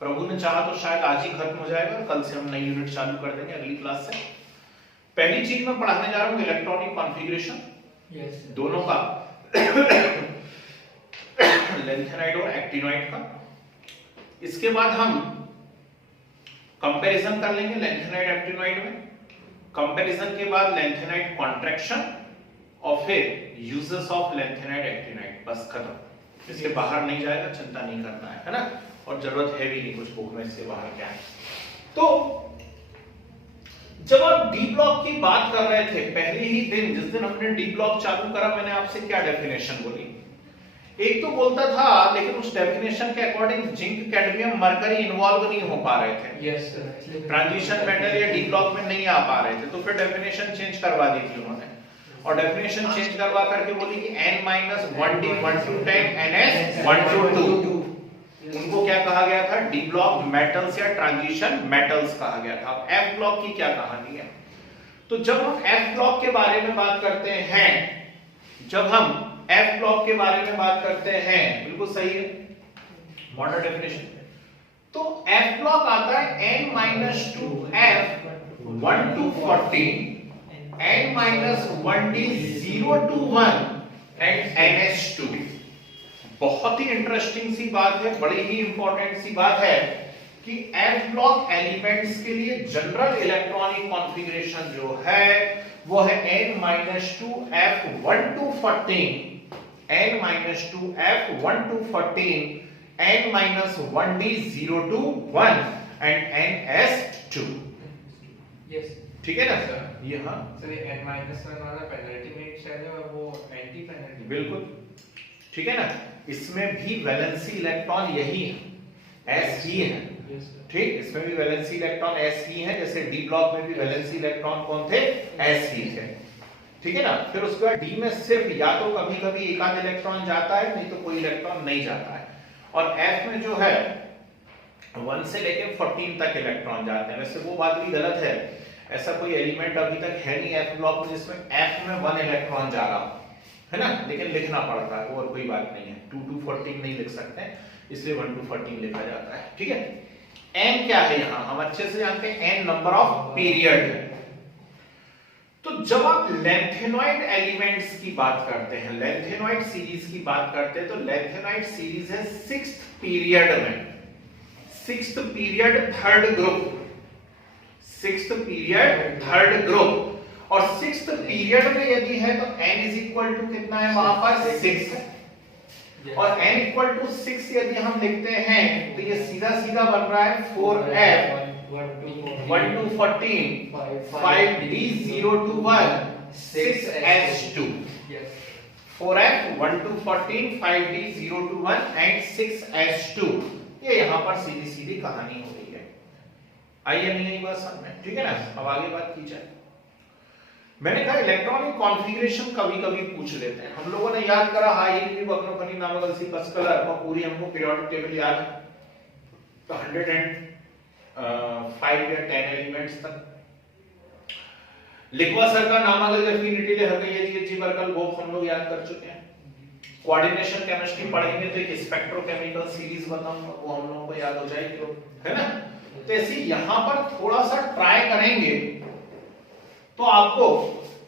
प्रभु ने चाहा तो शायद आज ही खत्म हो जाएगा, कल से हम नई यूनिट चालू कर देंगे अगली क्लास से। पहली चीज मैं पढ़ाने जा रहा हूं इलेक्ट्रॉनिक कॉन्फ़िगरेशन, दोनों का लेंथेनाइट और एक्टिनोइड का। इसके बाद हम कंपैरिजन कर लेंगे लेंथेनाइट एक्टिनोइड में, कंपैरिजन के बाद लेंथेनाइट कॉन्ट्रैक्शन, और फिर यूजेस ऑफ लेंथेनाइट एक्टिनोइड, बस खत्म। इसके बाहर नहीं जाएगा, चिंता नहीं करना है ना, और जरूरत है भी नहीं कुछ बुक में इससे बाहर क्या है। तो जब आप डी ब्लॉक की बात कर रहे थे, पहले ही दिन जिस दिन हमने डी ब्लॉक चालू करा, मैंने आपसे क्या डेफिनेशन बोली, एक तो बोलता था लेकिन उस डेफिनेशन के according zinc, cadmium, mercury involve नहीं हो पा रहे थे, यस सर, ट्रांजिशन मेटल या डी ब्लॉक में नहीं आ पा रहे थे, तो फिर डेफिनेशन चेंज करवा दी थी उन्होंने, और डेफिनेशन चेंज करवा करके बोली कि n-1d 1 to 10 ns 1 to 2, उनको क्या कहा गया था, डी ब्लॉक मेटल्स या ट्रांजिशन मेटल्स कहा गया था। अब एफ ब्लॉक की क्या कहानी है, तो जब हम एफ ब्लॉक के बारे में बात करते हैं, जब हम एफ ब्लॉक के बारे में बात करते हैं, बिल्कुल सही है मॉडर्न डेफिनेशन, तो एफ ब्लॉक आता है n-2f 1 to 14, n-1d 0 to 1 and ns2। बहुत ही इंटरेस्टिंग सी बात है, बड़ी ही इंपॉर्टेंट सी बात है कि एफ ब्लॉक एलिमेंट्स के लिए जनरल इलेक्ट्रॉनिक कॉन्फ़िगरेशन जो है वो है n-2f 1 to 14, n-2f 1 to 14, n-1d 0 to 1 and ns2। Yes ठीक है ना सर, ये हाँ सर, ये n-1 वाला पेनल्टी है और वो एंटी पेनल्टी, बिल्कुल ठीक है ना, इसमें भी वैलेंसी इलेक्ट्रॉन यही है, s ही है, ठीक, इसमें भी वैलेंसी इलेक्ट्रॉन s ही है, जैसे डी ब्लॉक में भी वैलेंसी इलेक्ट्रॉन कौन थे, s ही थे, ठीक है ना। फिर उसके बाद डी में सिर्फ या तो कभी कभी एक आध इलेक्ट्रॉन जाता है, नहीं तो कोई इलेक्ट्रॉन नहीं जाता है, और f में जो है 1 से लेके 14 तक इलेक्ट्रॉन जाते हैं। वैसे वो बात भी गलत है, ऐसा कोई एलिमेंट अभी तक है नहीं f ब्लॉक में जिसमें f में 1 इलेक्ट्रॉन जा रहा है ना, लेकिन लिखना पड़ता है, और कोई बात नहीं है, 2 to 14 नहीं लिख सकते, इसलिए 1 to 14 लिखा जाता है, ठीक है। n क्या है यहाँ हम अच्छे से जानते हैं, n नंबर ऑफ पीरियड है। तो जब आप लेंथेनॉइड एलिमेंट्स की बात करते हैं, लेंथेनॉइड सीरीज की बात करते हैं, तो लेंथेनॉइड सीरीज है 6th पीरियड में, 6th period 3rd group, sixth period third group. और सिक्स्थ पीरियड में यदि है तो n इज इक्वल टू कितना है वहां पर 6 है, और n इक्वल टू 6 यदि हम लिखते हैं तो ये सीधा सीधा बन रहा है 4f 1 to 14 5d 0 to 1 6s2। 4f 1 to 14 5d 0 to 1 and 6s2। ये यहां पर सीधी सीधी कहानी हो रही है। आइए नहीं आई बात समझ में, ठीक है ना। अब आगे बात की जाए। मैंने कहा इलेक्ट्रॉनिक कॉन्फ़िगरेशन कभी कभी पूछ लेते हैं। हम लोगों ने याद करा हाई बकनोफनी नामक अलसी पस्कलर और पूरी हमको पीरियोडिक टेबल याद है, तो 105 या 10 एलिमेंट्स तक। लिक्वा का नामक डेफिनेटली ले हर ये जी वर्कल वो हम लोग याद कर चुके हैं। कोऑर्डिनेशन केमिस्ट्री पढ़ेंगे तो एक स्पेक्ट्रोकेमिकल सीरीज बताऊंगा, वो हम लोगों को याद हो जाएगी, तो है ना। तो ऐसे यहां पर थोड़ा सा ट्राई करेंगे तो आपको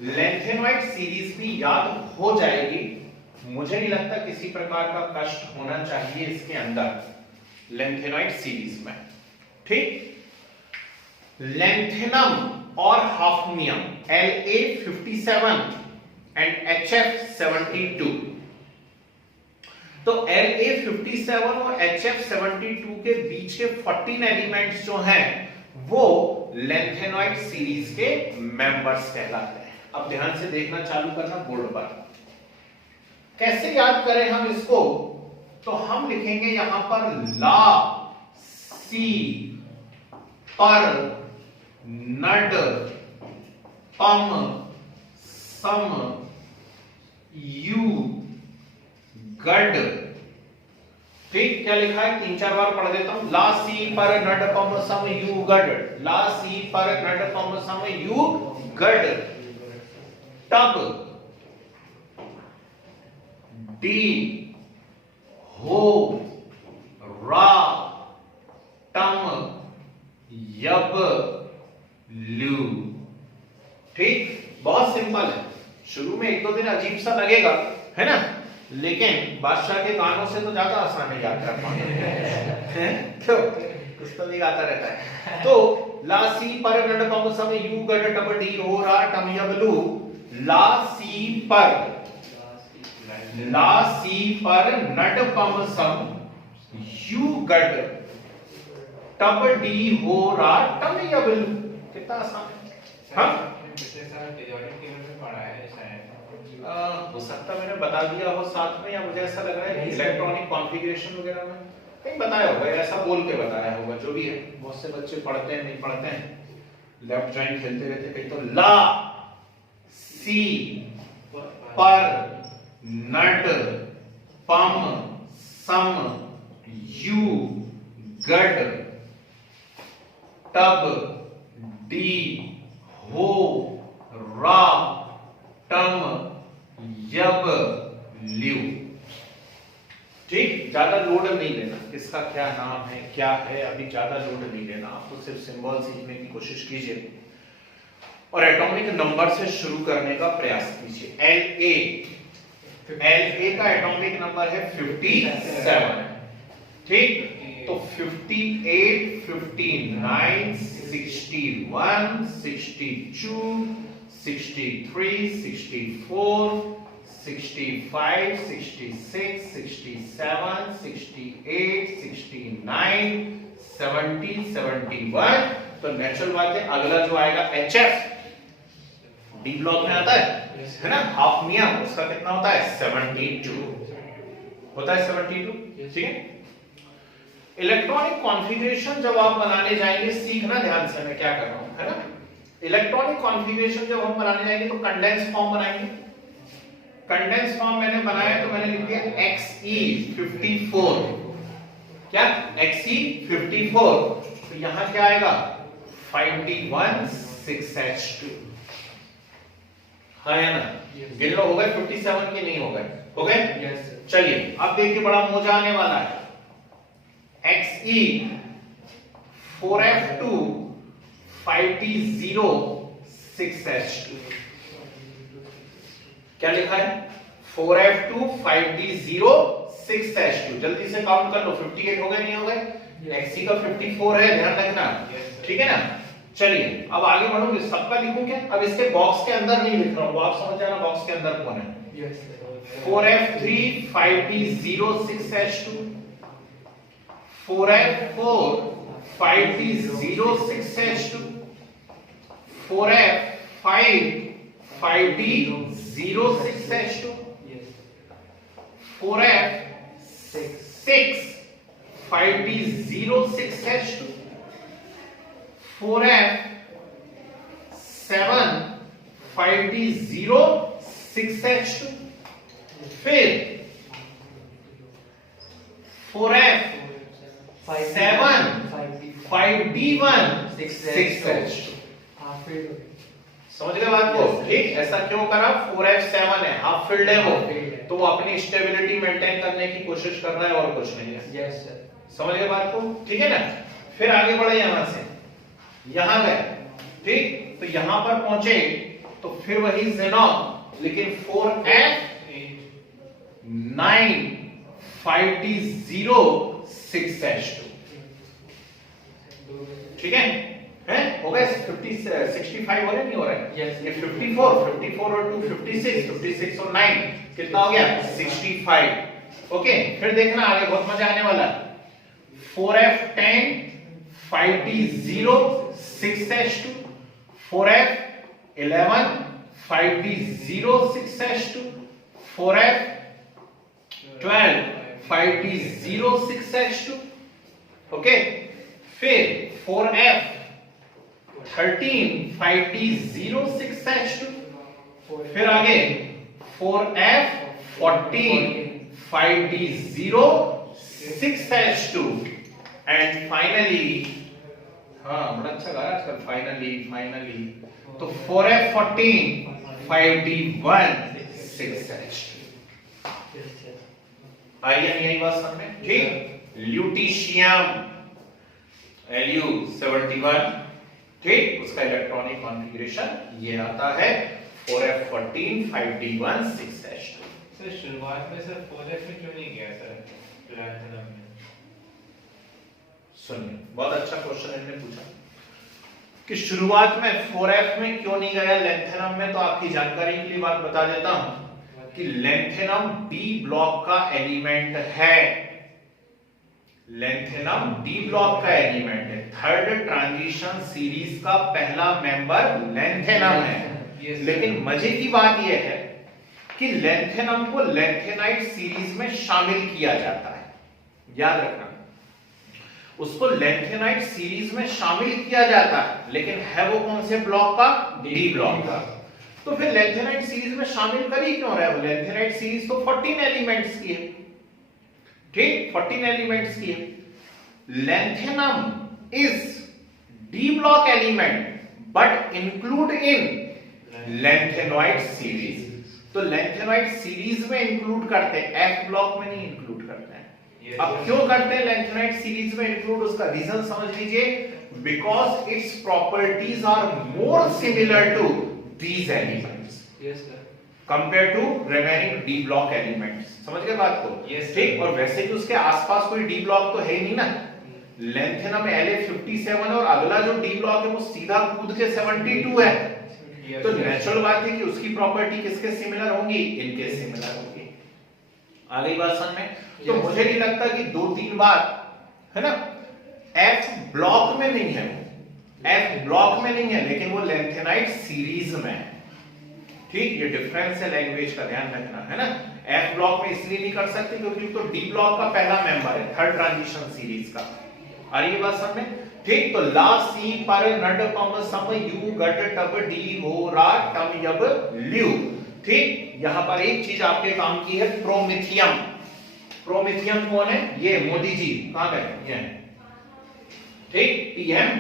लेंथेनॉइड सीरीज भी याद हो जाएगी। मुझे नहीं लगता किसी प्रकार का कष्ट होना चाहिए इसके अंदर लेंथेनॉइड सीरीज में, ठीक। लेंथेनम और हाफनियम La57 एंड HF72। तो La57 और HF72 के बीच के 14 एलिमेंट्स जो हैं वो लेंथेनॉइड सीरीज के मेंबर्स कहलाते हैं। अब ध्यान से देखना चालू करना बोर्ड पर। कैसे याद करें हम इसको, तो हम लिखेंगे यहां पर ला सी पर नड पम सम यू गड। ठीक, क्या लिखा है 3-4 बार पढ़ देता हूं। ला सी पर नड पम सम यू गड, ला सी पर नड पम सम यू गड। तब डी हो रा टम यब लू। ठीक, बहुत सिंपल है। शुरू में 1-2 दिन अजीब सा लगेगा, है ना, लेकिन बादशाह के गानों से तो ज्यादा आसान है याद कर पाना। तो कुछ तो भी गाता रहता है। तो ला सी पर नड पम सम यू गड टब डी हो रा टम यब लू। ला सी पर नड पम सम यू गड टब डी हो रा टम यब लू। कितना आसान है। हाँ, पिछले साल पीरियोडिक टेबल में पढ़ा है शायद। हो सकता मैंने बता दिया हो साथ में, या मुझे ऐसा लग रहा है इलेक्ट्रॉनिक कॉन्फ़िगरेशन वगैरह में कहीं बताया होगा, या ऐसा बोल के बताया होगा, जो भी है। बहुत से बच्चे पढ़ते हैं नहीं पढ़ते हैं, लेफ्ट जॉइंट खेलते रहते। कहीं तो ला सी पर नड पम सम यू गड टब डी हो रा टम यब ल्यू। ठीक, ज्यादा लोड नहीं लेना, किसका क्या नाम है क्या है, अभी ज्यादा लोड नहीं लेना। आपको सिर्फ सिंबल सीखने की कोशिश कीजिए और एटॉमिक नंबर से शुरू करने का प्रयास कीजिए। La का एटॉमिक नंबर है 57। ठीक, तो 58 59 61 62 63 64 65 66 67 68 69 70 71। तो नेचुरल बात है अगला जो आएगा HF डी ब्लॉक में आता है ना, हाफनियम, उसका कितना होता है 72 होता है 72। ठीक है। इलेक्ट्रॉनिक कॉन्फ़िगरेशन जब आप बनाने जाएंगे, सीखना ध्यान से मैं क्या कर रहा हूं, है ना। इलेक्ट्रॉनिक कॉन्फ़िगरेशन जब हम बनाने जाएंगे तो कंडेंस फॉर्म बनाएंगे। कंडेंस फॉर्म मैंने बनाया तो मैंने लिख दिया Xe54। क्या Xe54, तो यहां क्या आएगा 5d1 6h2। हाँ है ना, गिन लो, हो गए 57 के नहीं हो गए, हो गए। यस। चलिए अब देखिए बड़ा मजा आने वाला है। Xe 4f2 5d0 6h2। क्या लिखा है 4f2 5d0 6h2। जल्दी से काउंट कर लो, 58 हो गए नहीं हो गए। Xe का 54 है, ध्यान रखना, ठीक है ना। चलिए अब आगे बढ़ूंगे, सबका लिखूं क्या? अब इसके बॉक्स के अंदर नहीं लिख रहा हूं, आप समझ जाना बॉक्स के अंदर कौन है। 4f3 5d0 6h2, 4f4 5d0 6h2, 4f5 5d0 6h2, 4f6 5d0 6h2, 4f7 5d0 6h2, फिर 4f7 5d1 6h2। समझ गए बात को? ठीक, ऐसा क्यों करा? 4f7 है, हाफ फील्ड है वो, तो वो अपनी स्टेबिलिटी मेंटेन करने की कोशिश कर रहा है और कुछ नहीं है। Yes sir. समझ गए बात को? ठीक है ना? फिर आगे बढ़े, यहां से यहां गए, ठीक, तो यहां पर पहुंचे तो फिर वही xenon, लेकिन 4f9 5d0 6h2। ठीक है? हो गए 50 65 हो रहे नहीं हो रहे? Yes. ये 54 और 2 56 और 9 कितना हो गया? 65। ओके, फिर देखना आगे बहुत मजा आने वाला है। 4f10 5d0 6h2, 4f11 5d0 6h2, 4f12 5d0 6h2। Okay, फिर 4f13 5d0 6h2, फिर आगे 4f14 5d0 6h2 and finally, हाँ बड़ा अच्छा गा रहा है आजकल, फाइनली तो 4f14 5d1 6h2। आई नहीं आई बात समझ में? ठीक, ल्यूटीशियम Lu71, ठीक, उसका इलेक्ट्रॉनिक कॉन्फ़िगरेशन ये आता है 4f14 5d1 6h2। सर शुरुआत में सर 4f में क्यों नहीं गया सर लैंथेनम में? सुनिए, बहुत अच्छा क्वेश्चन इन्होंने पूछा कि शुरुआत में 4f में क्यों नहीं गया लैंथेनम में। तो आपकी जानकारी के लिए बात बता देता हूं कि लैंथेनम डी ब्लॉक का एलिमेंट है। लैंथेनम डी ब्लॉक का एलिमेंट है, थर्ड ट्रांजिशन सीरीज का पहला मेंबर लैंथेनम है। लेकिन मजे की बात यह है कि लैंथेनम को लैंथेनाइट सीरीज में शामिल किया जाता है, याद रखना, उसको लैंथेनाइट सीरीज में शामिल किया जाता है, लेकिन है वो कौन से ब्लॉक का? डी ब्लॉक का। तो फिर लैंथेनाइट सीरीज में शामिल कर ही क्यों रहा है? लैंथेनाइट सीरीज तो 14 एलिमेंट्स की है, ठीक, 14 एलिमेंट्स की है। Lanthanum is D block element but include in lanthanoid series. तो लैंथेनॉइड सीरीज में इंक्लूड करते हैं, एफ ब्लॉक में नहीं इंक्लूड करते हैं। अब क्यों करते हैं लैंथेनाइड सीरीज में इंक्लूड? उसका रीजन समझ लीजिए, because its properties are more similar to these elements compare to remaining d block elements. समझ गए बात को? ठीक, और वैसे भी उसके आसपास कोई डी ब्लॉक तो है ही नहीं ना। लैंथेनम La57 और अगला जो डी ब्लॉक है वो सीधा कूद के 72 है। तो नेचुरल बात है कि उसकी प्रॉपर्टी किसके सिमिलर होंगी? इनके सिमिलर होंगी। आ गई बात समझ में? तो मुझे नहीं लगता कि 2-3 बार है ना एफ ब्लॉक में नहीं है, एफ ब्लॉक में नहीं है, लेकिन वो लैंथेनाइट सीरीज में है। ठीक, ये डिफरेंस है लैंग्वेज का, ध्यान रखना है ना। एफ ब्लॉक में इसलिए नहीं कर सकते क्योंकि तो डी ब्लॉक का पहला मेंबर है, थर्ड ट्रांजिशन सीरीज का। आ रही है बात समझ में? ठीक, तो ला सी पर नड पम सम यू गट टब डी हो रा टम यब ल्यू। ठीक, यहां पर एक चीज आपके काम की है, प्रोमिथियम। प्रोमिथियम कौन है? ये मोदी जी, कहां गए? ये ठीक, पीएम,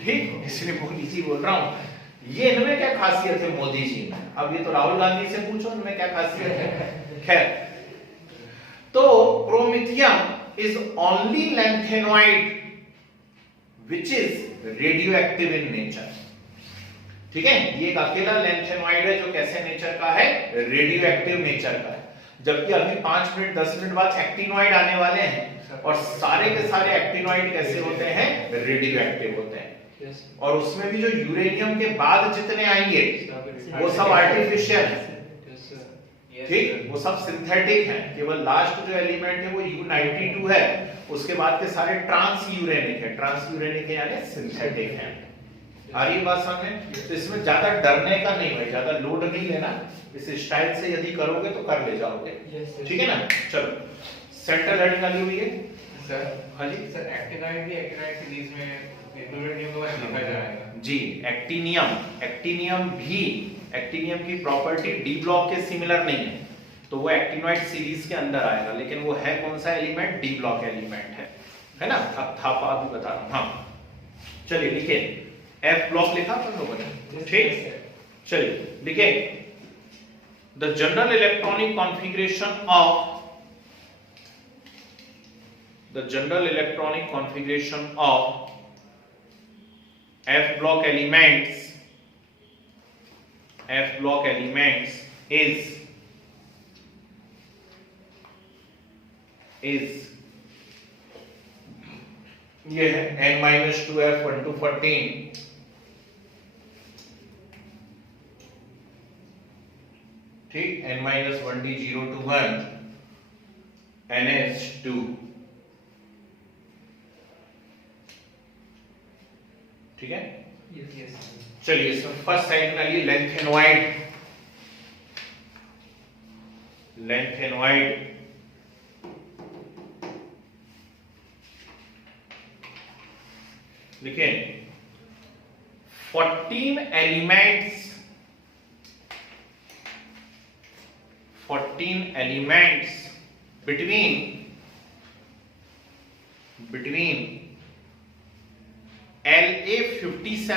ठीक, इसलिए मोदी जी बोल रहा हूं। ये इनमें क्या खासियत है मोदी जी में? अब ये तो राहुल गांधी से पूछो इनमें क्या खासियत है। खैर, तो प्रोमिथियम is only lanthanoid which is radioactive in nature। ठीक है, ये एक अकेला लैंथेनॉइड है जो कैसे नेचर का है? रेडियोएक्टिव नेचर का है। जबकि अभी 5 मिनट 10 मिनट बाद एक्टिनॉइड आने वाले हैं, और सारे के सारे एक्टिनॉइड कैसे होते हैं? रेडियोएक्टिव होते हैं। और उसमें भी जो यूरेनियम के बाद जितने आएंगे वो सब आर्टिफिशियल है, ठीक, वो सब सिंथेटिक हैं। केवल लास्ट जो एलिमेंट है वो U92 है, उसके बाद के सारे ट्रांस यूरेनिक है। ट्रांस यूरेनिक है यानी सिंथेटिक है। आ रही बात समझ में? तो इसमें ज्यादा डरने का नहीं भाई, ज्यादा लोड नहीं लेना। इस स्टाइल से यदि करोगे तो कर ले जाओगे, ठीक है ना। चलो सेंट्रल हेडिंग वाली हुई है सर। हाँ जी सर एक्टिनाइड भी एक्टिनाइड सीरीज में इंक्लूडेड नहीं होगा, लिखा जाएगा जी। एक्टिनियम भी, एक्टिनियम की प्रॉपर्टी डी ब्लॉक के सिमिलर नहीं है, तो वो एक्टिनोइड सीरीज के अंदर आएगा। लेकिन वो है कौन सा एलिमेंट? डी ब्लॉक एलिमेंट है ना। अब था भी बता रहा हूं। हाँ चलिए लिखे, एफ ब्लॉक लिखा अपन लोगों ने, ठीक। चलिए लिखे, the general electronic configuration of the general electronic configuration of F block elements is ये है n-2f 1 to 14, ठीक, n-1 d 0 to 1 NH2, ठीक है। चलिए इसमें फर्स्ट साइड में आइए, लेंथेनॉइड लिखें 14 elements between LA57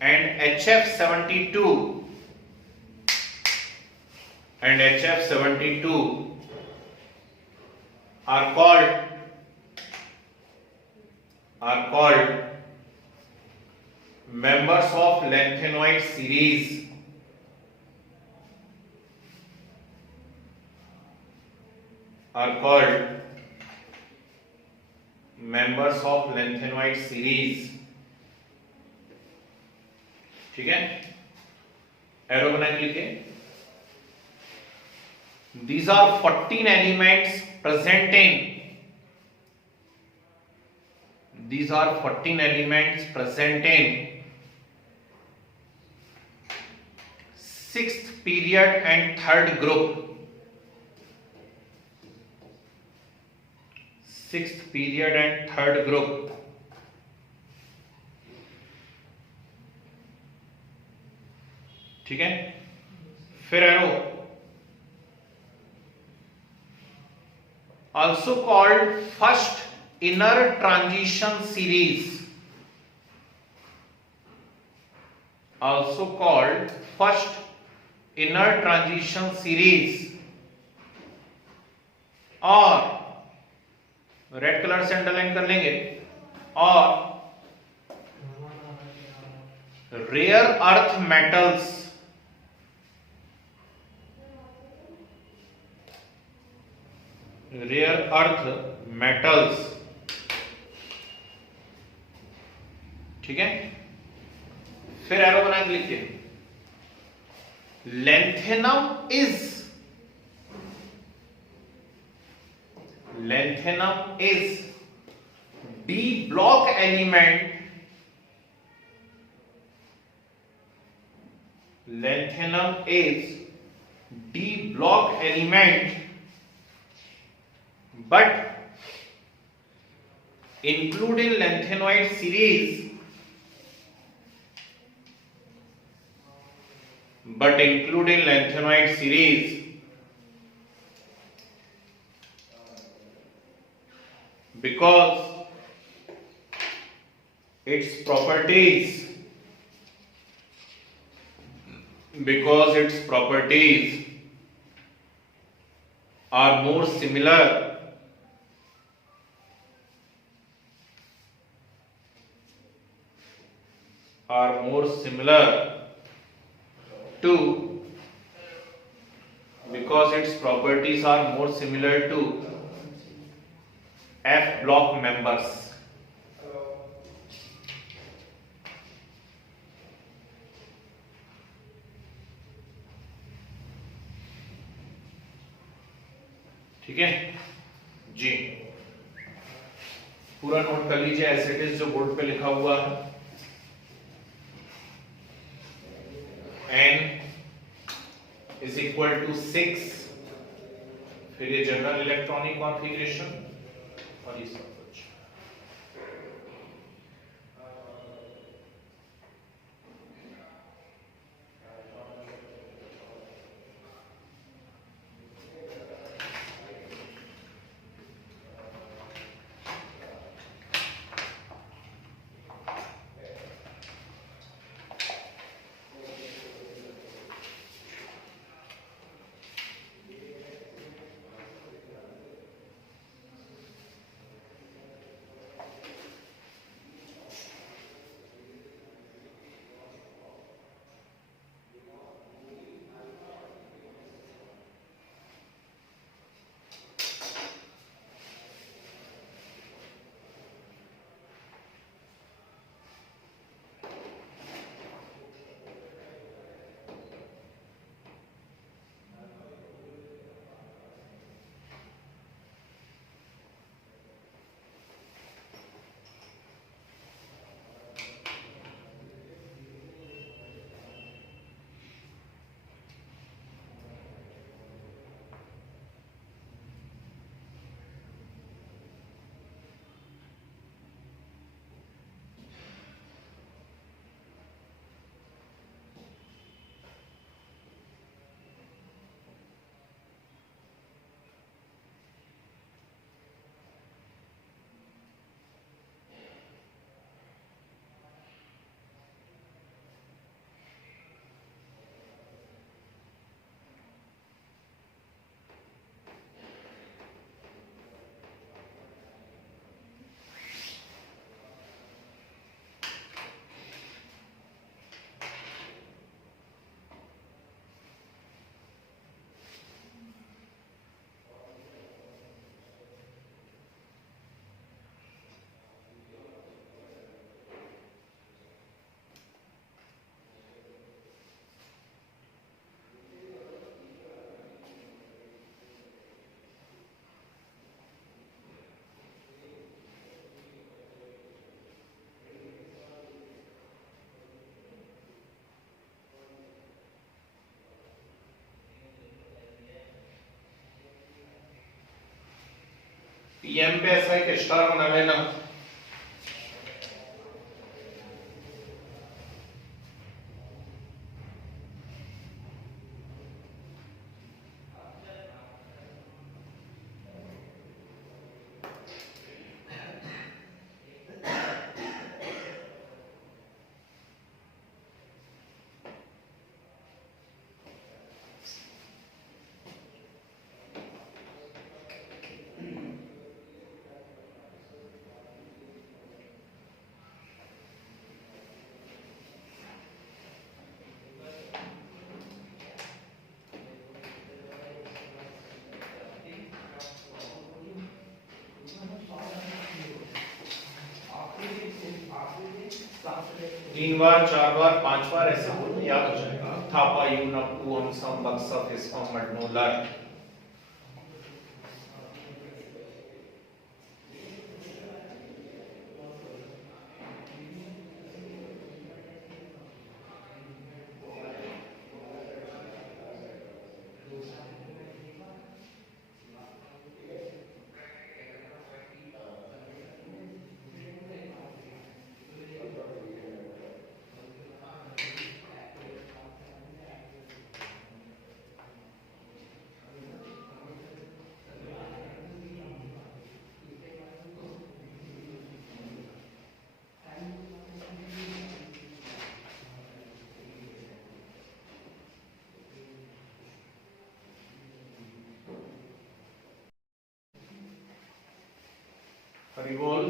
and HF72 are called members of lanthanoid series. ठीक है, एरो बना के लिखे, these are 14 elements presenting 6th period and 3rd group. 6th period and 3rd group. ठीक है, फिर arrow also called first inner transition series, और red colour से अंडरलाइन कर लेंगे, और रेयर अर्थ मेटल्स, ठीक है। फिर एरो बना के लिखिए, lanthanum is D block element, but including lanthanoid series, because its properties are more similar to F block members. ठीक है जी, पूरा नोट कर लीजिए एज इट इज जो बोर्ड पे लिखा हुआ है। n इज इक्वल टू 6, फिर ये जनरल इलेक्ट्रॉनिक कॉन्फ़िगरेशन और ये सब कुछ। पीएम पे ऐसा एक स्टार बना लेना। तीन बार, चार बार, पांच बार ऐसे बोलना, याद हो जाएगा। थापा यू नपू हम सम बक्सा फिस्का मडनोलर। हरि बोल।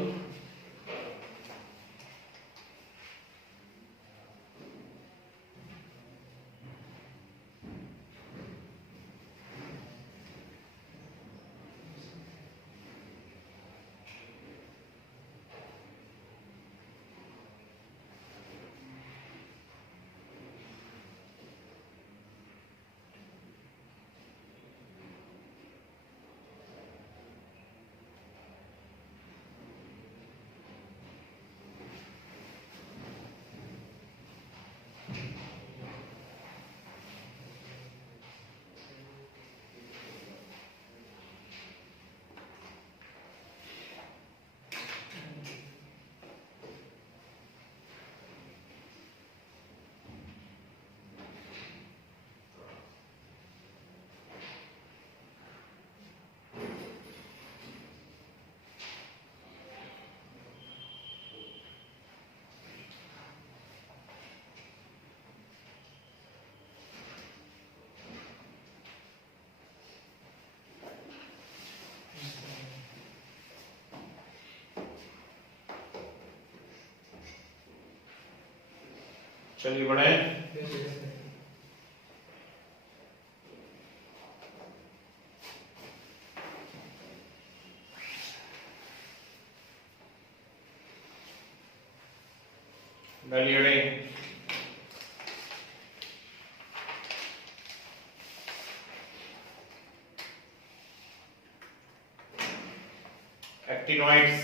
चलिए बढ़े। Actinoids,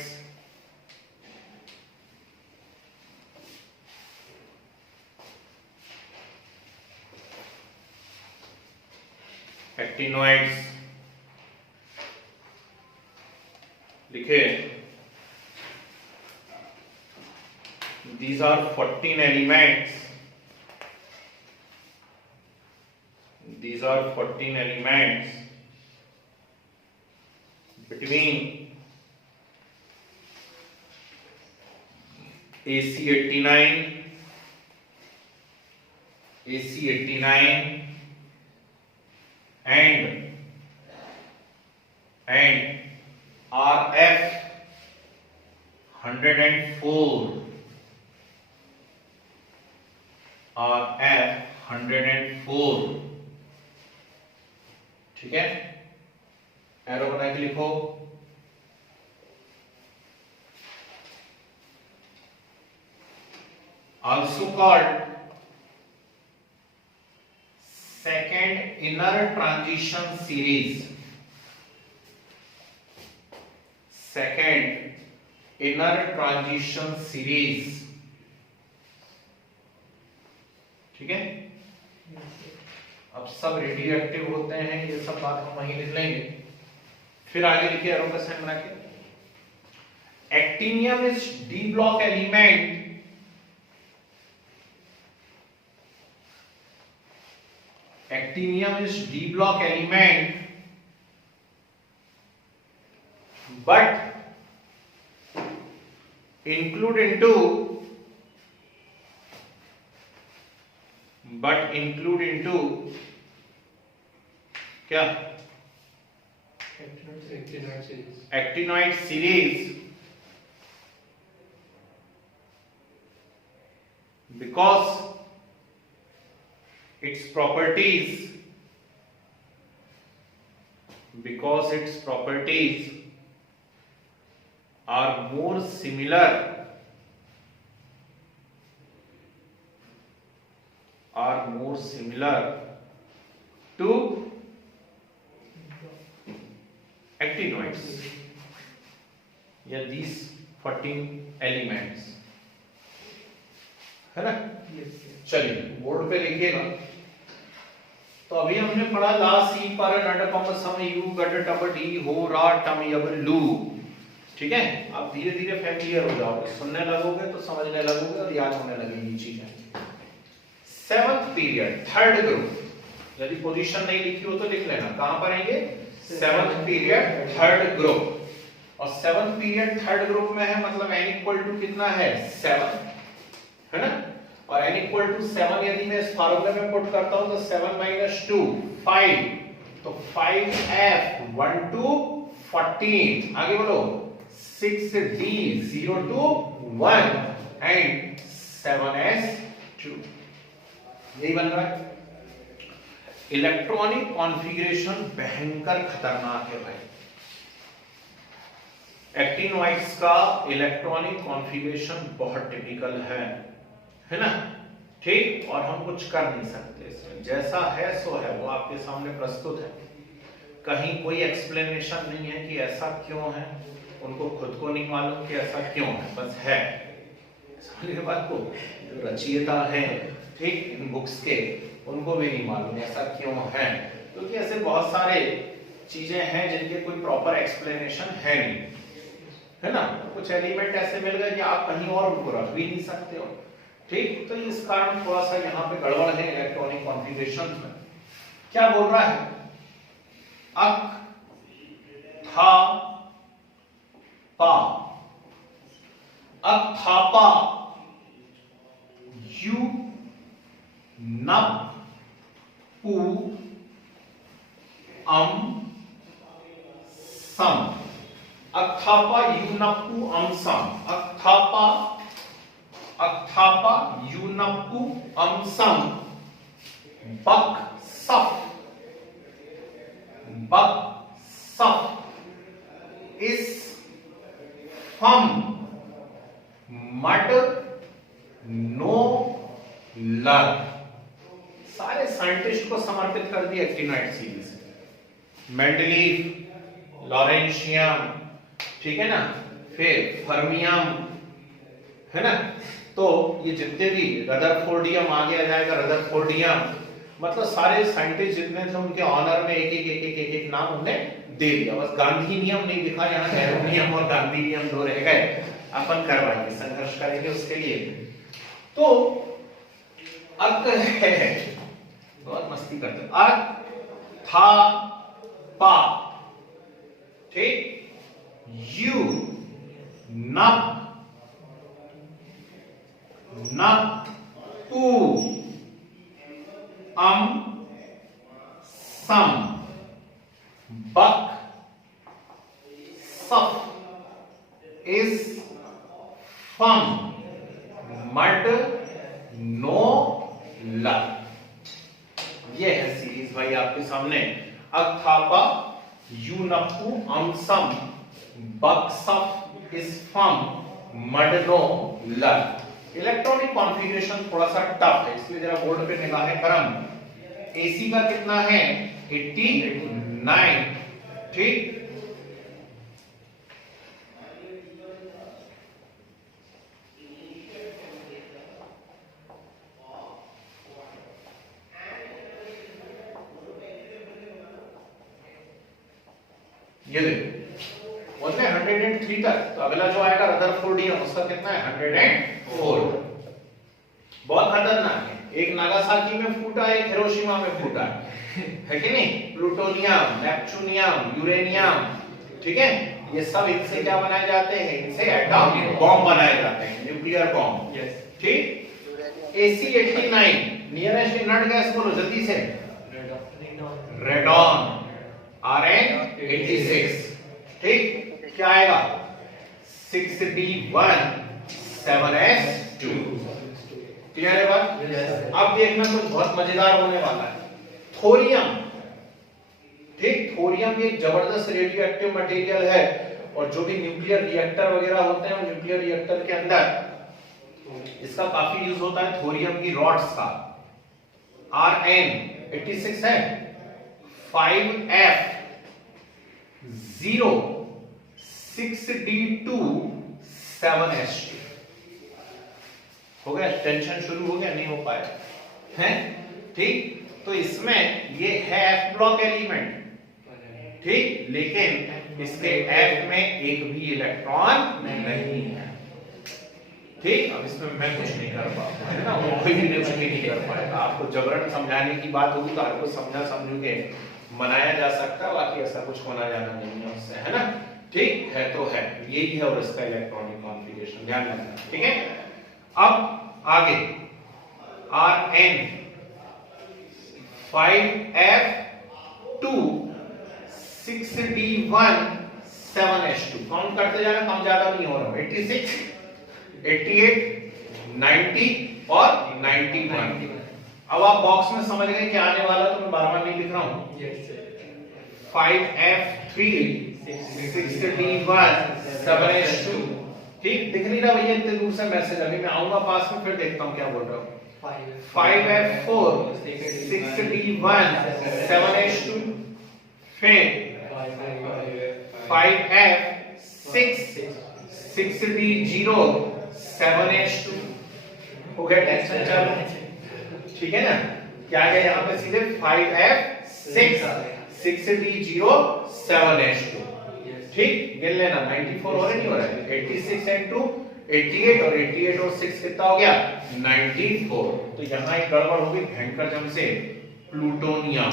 actinoids लिखे। These are 14 elements. These are 14 elements between AC89, AC89 and RF 104, RF 104। ठीक है, एरो बना के लिखो। Also called second inner transition series, second inner transition series। ठीक है, अब सब रेडियो एक्टिव होते हैं, ये सब बात हम वहीं लिख लेंगे। फिर आगे लिखिए एरो का साइन बना के। Actinium is D block element, actinium is d block element but include into क्या, actinoid series because its properties are more similar to actinoids या these 14 elements, है ना। चलिए बोर्ड पे लिखिएगा। तो अभी हमने पढ़ा ला सी पर नट पंप सम यू गट टब डी हो रा टम यब लू। ठीक है, आप धीरे धीरे फैमिलियर हो जाओगे, सुनने लगोगे तो समझने लगोगे और याद होने लगेगी चीजें। सेवंथ पीरियड थर्ड ग्रुप, यदि पोजीशन नहीं लिखी हो तो लिख लेना, कहां पर आएंगे, सेवंथ पीरियड थर्ड ग्रुप। और सेवंथ पीरियड थर्ड ग्रुप में है मतलब n इक्वल टू कितना है 7, है ना। और n इक्वल टू 7 यदि मैं इस फार्मूले में पुट करता हूं तो 7 माइनस 2 5, तो 5f 1 to 14, आगे बोलो 6d 0 to 1 एंड 7s2, यही बन रहा है। इलेक्ट्रॉनिक कॉन्फ़िगरेशन भयंकर खतरनाक है भाई। एक्टिनोइड्स का इलेक्ट्रॉनिक कॉन्फ़िगरेशन बहुत टिपिकल है ना। ठीक, और हम कुछ कर नहीं सकते इसमें, जैसा है सो है, वो आपके सामने प्रस्तुत है। कहीं कोई एक्सप्लेनेशन नहीं है कि ऐसा क्यों है, उनको खुद को नहीं मालूम कि ऐसा क्यों है, बस है। समझिए बात को, जो रचयिता है ठीक, इन बुक्स के, उनको भी नहीं मालूम ऐसा क्यों है, क्योंकि ऐसे बहुत सारे चीजें हैं जिनके कोई प्रॉपर एक्सप्लेनेशन है नहीं, है ना। तो कुछ एलिमेंट ऐसे मिल गए कि आप कहीं और उनको रख भी नहीं सकते हो, ठीक। तो इस कारण थोड़ा सा यहाँ पे गड़बड़ है इलेक्ट्रॉनिक कॉन्फ़िगरेशन में। क्या बोल रहा है, अक था पा, अक था पा, यू नप पू सम, अक्थापा यूनप्पू अमसम, अक्थापा यूनप्पू अमसम, बक सफ इस फम मड नो लर। सारे साइंटिस्ट को समर्पित कर दिया एक्टिनोइड सीरीज, मेंडलीफ, लॉरेंशियम, ठीक है ना, फिर फर्मियम, है ना। तो ये जितने भी रदरफोर्डियम आगे आ जाएगा, रदरफोर्डियम, मतलब सारे साइंटिस्ट जितने थे उनके ऑनर में एक नाम हमने दे दिया। बस गांधी नियम नहीं दिखा, यहाँ नेहरू नियम और गांधी नियम दो रह गए, अपन करवाएंगे, संघर्ष करेंगे उसके लिए। तो अक है, बहुत मस्ती करते, अक था पा, ठीक, यू नप पू सम, बक सफ इस फम मड नो लर। ये है सीरीज भाई आपके सामने, अक्थापा यूनप्पू अमसम बक्सफ इस फम मडनो लर। इलेक्ट्रॉनिक कॉन्फ़िगरेशन थोड़ा सा टफ है, इसलिए जरा बोर्ड पे निगाहें करम। एसी का कितना है 89, ठीक। ये देखो बोलते हैं 103 तक, तो अगला जो आएगा रदरफोर्डियम, उसका कितना है 104। बहुत खतरनाक है, एक नागासाकी में फूटा, एक हिरोशिमा में फूटा है कि नहीं। प्लूटोनियम, नेपच्यूनियम, यूरेनियम, ठीक है, ये सब इनसे क्या बनाए जाते हैं, इनसे एटॉम बॉम्ब बनाए जाते हैं, न्यूक्लियर बॉम्ब, ठीक। एसी 89, नियरेस्ट इनर्ट गैस बोलो जल्दी से, रेडॉन, Rn 86, ठीक। क्या आएगा 6d1 7s2, क्लियर है बात। अब देखना कुछ बहुत मजेदार होने वाला है, थोरियम, ठीक। थोरियम भी एक जबरदस्त रेडियो एक्टिव मटेरियल है, और जो भी न्यूक्लियर रिएक्टर वगैरह होते हैं, न्यूक्लियर रिएक्टर के अंदर इसका काफी यूज होता है, थोरियम की रॉड्स का। Rn 86 है, 5f 0 6d2 7s2 हो गया। टेंशन शुरू हो गया, नहीं हो पाया है, ठीक। तो इसमें ये है f ब्लॉक एलिमेंट, ठीक, लेकिन इसके f में एक भी इलेक्ट्रॉन नहीं है, ठीक। अब इसमें मैं कुछ नहीं कर पाऊंगा, है ना, वो कोई भी कुछ नहीं कर पाएगा। आपको जबरन समझाने की बात होगी तो आपको समझू के मनाया जा सकता है, बाकी ऐसा कुछ होना जाना नहीं है उससे, है ना, ठीक है। तो है यही है, और इसका इलेक्ट्रॉनिक कॉन्फ़िगरेशन ध्यान रखना, ठीक है। अब आगे Rn 5f2 6d1 7s2, count करते जाना, कम ज्यादा नहीं हो रहा, 86 88 90 और 91। अब आप बॉक्स में समझ गए क्या आने वाला, तो मैं बार-बार नहीं लिख रहा हूं। 5f3 6d1 7s2, ठीक। दिख नहीं रहा भैया इतने दूर से मैसेज, अभी मैं आऊंगा पास में फिर देखता हूं क्या बोल रहा हूं। 5f4 6d1 7s2, फिर 5f6 6d0 7s2 हो गया। टेंशन चालू ठीक है ना, क्या आ गया यहाँ पे सीधे 5F6 6D07H2, ठीक, गिन लेना 94 हो रहा नहीं हो रहा है, 86 and 2 88 और 88 और 6 कितना हो गया 94। तो यहाँ एक गड़बड़ हो गई भयंकर जम से, प्लूटोनियम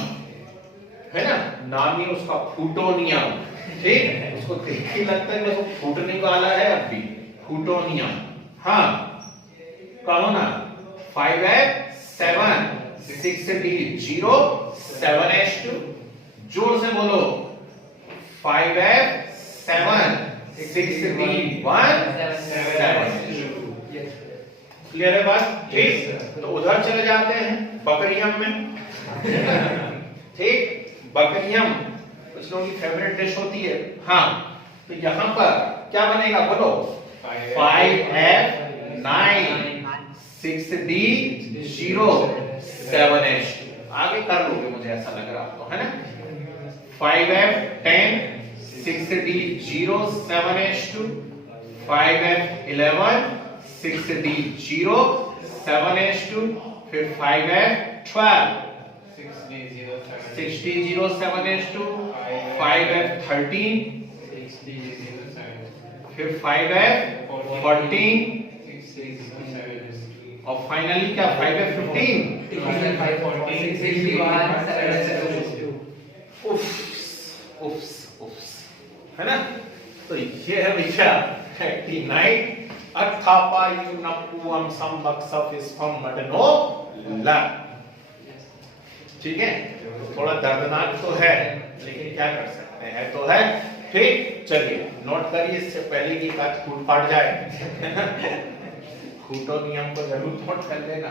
है ना, नाम ही उसका प्लूटोनियम, ठीक, उसको देख के लगता है कि वो फूटने वाला है अब भी, प्लूटोनियम। हाँ कहो ना 5F7 6D07H2, जोर से बोलो 5F7 6D17H2। क्लियर है बात, ठीक, तो उधर चले जाते हैं बकरियम में, ठीक, बकरियम कुछ लोगों की फेवरेट डिश होती है। हाँ तो यहाँ पर क्या बनेगा बोलो 5F9 6D07H2, आगे कर लोगे मुझे ऐसा लग रहा आपको, है ना, 5F10 6D07H2, 5F11 6D07H2, फिर 5F12 6D07H2, 5F13 फिर 5F14 और फाइनली क्या 5F15। है ना, तो ये है भैया एक्टिनाइट अथापायुनपुअम संबक्सफिस्फम मडनो ला, ठीक है, थोड़ा दर्दनाक तो है लेकिन क्या कर सकते हैं, तो है, ठीक, चलिए नोट करिए इससे पहले कि बात फूट फाट जाए। प्लूटोनियम को जरूर नोट कर लेना।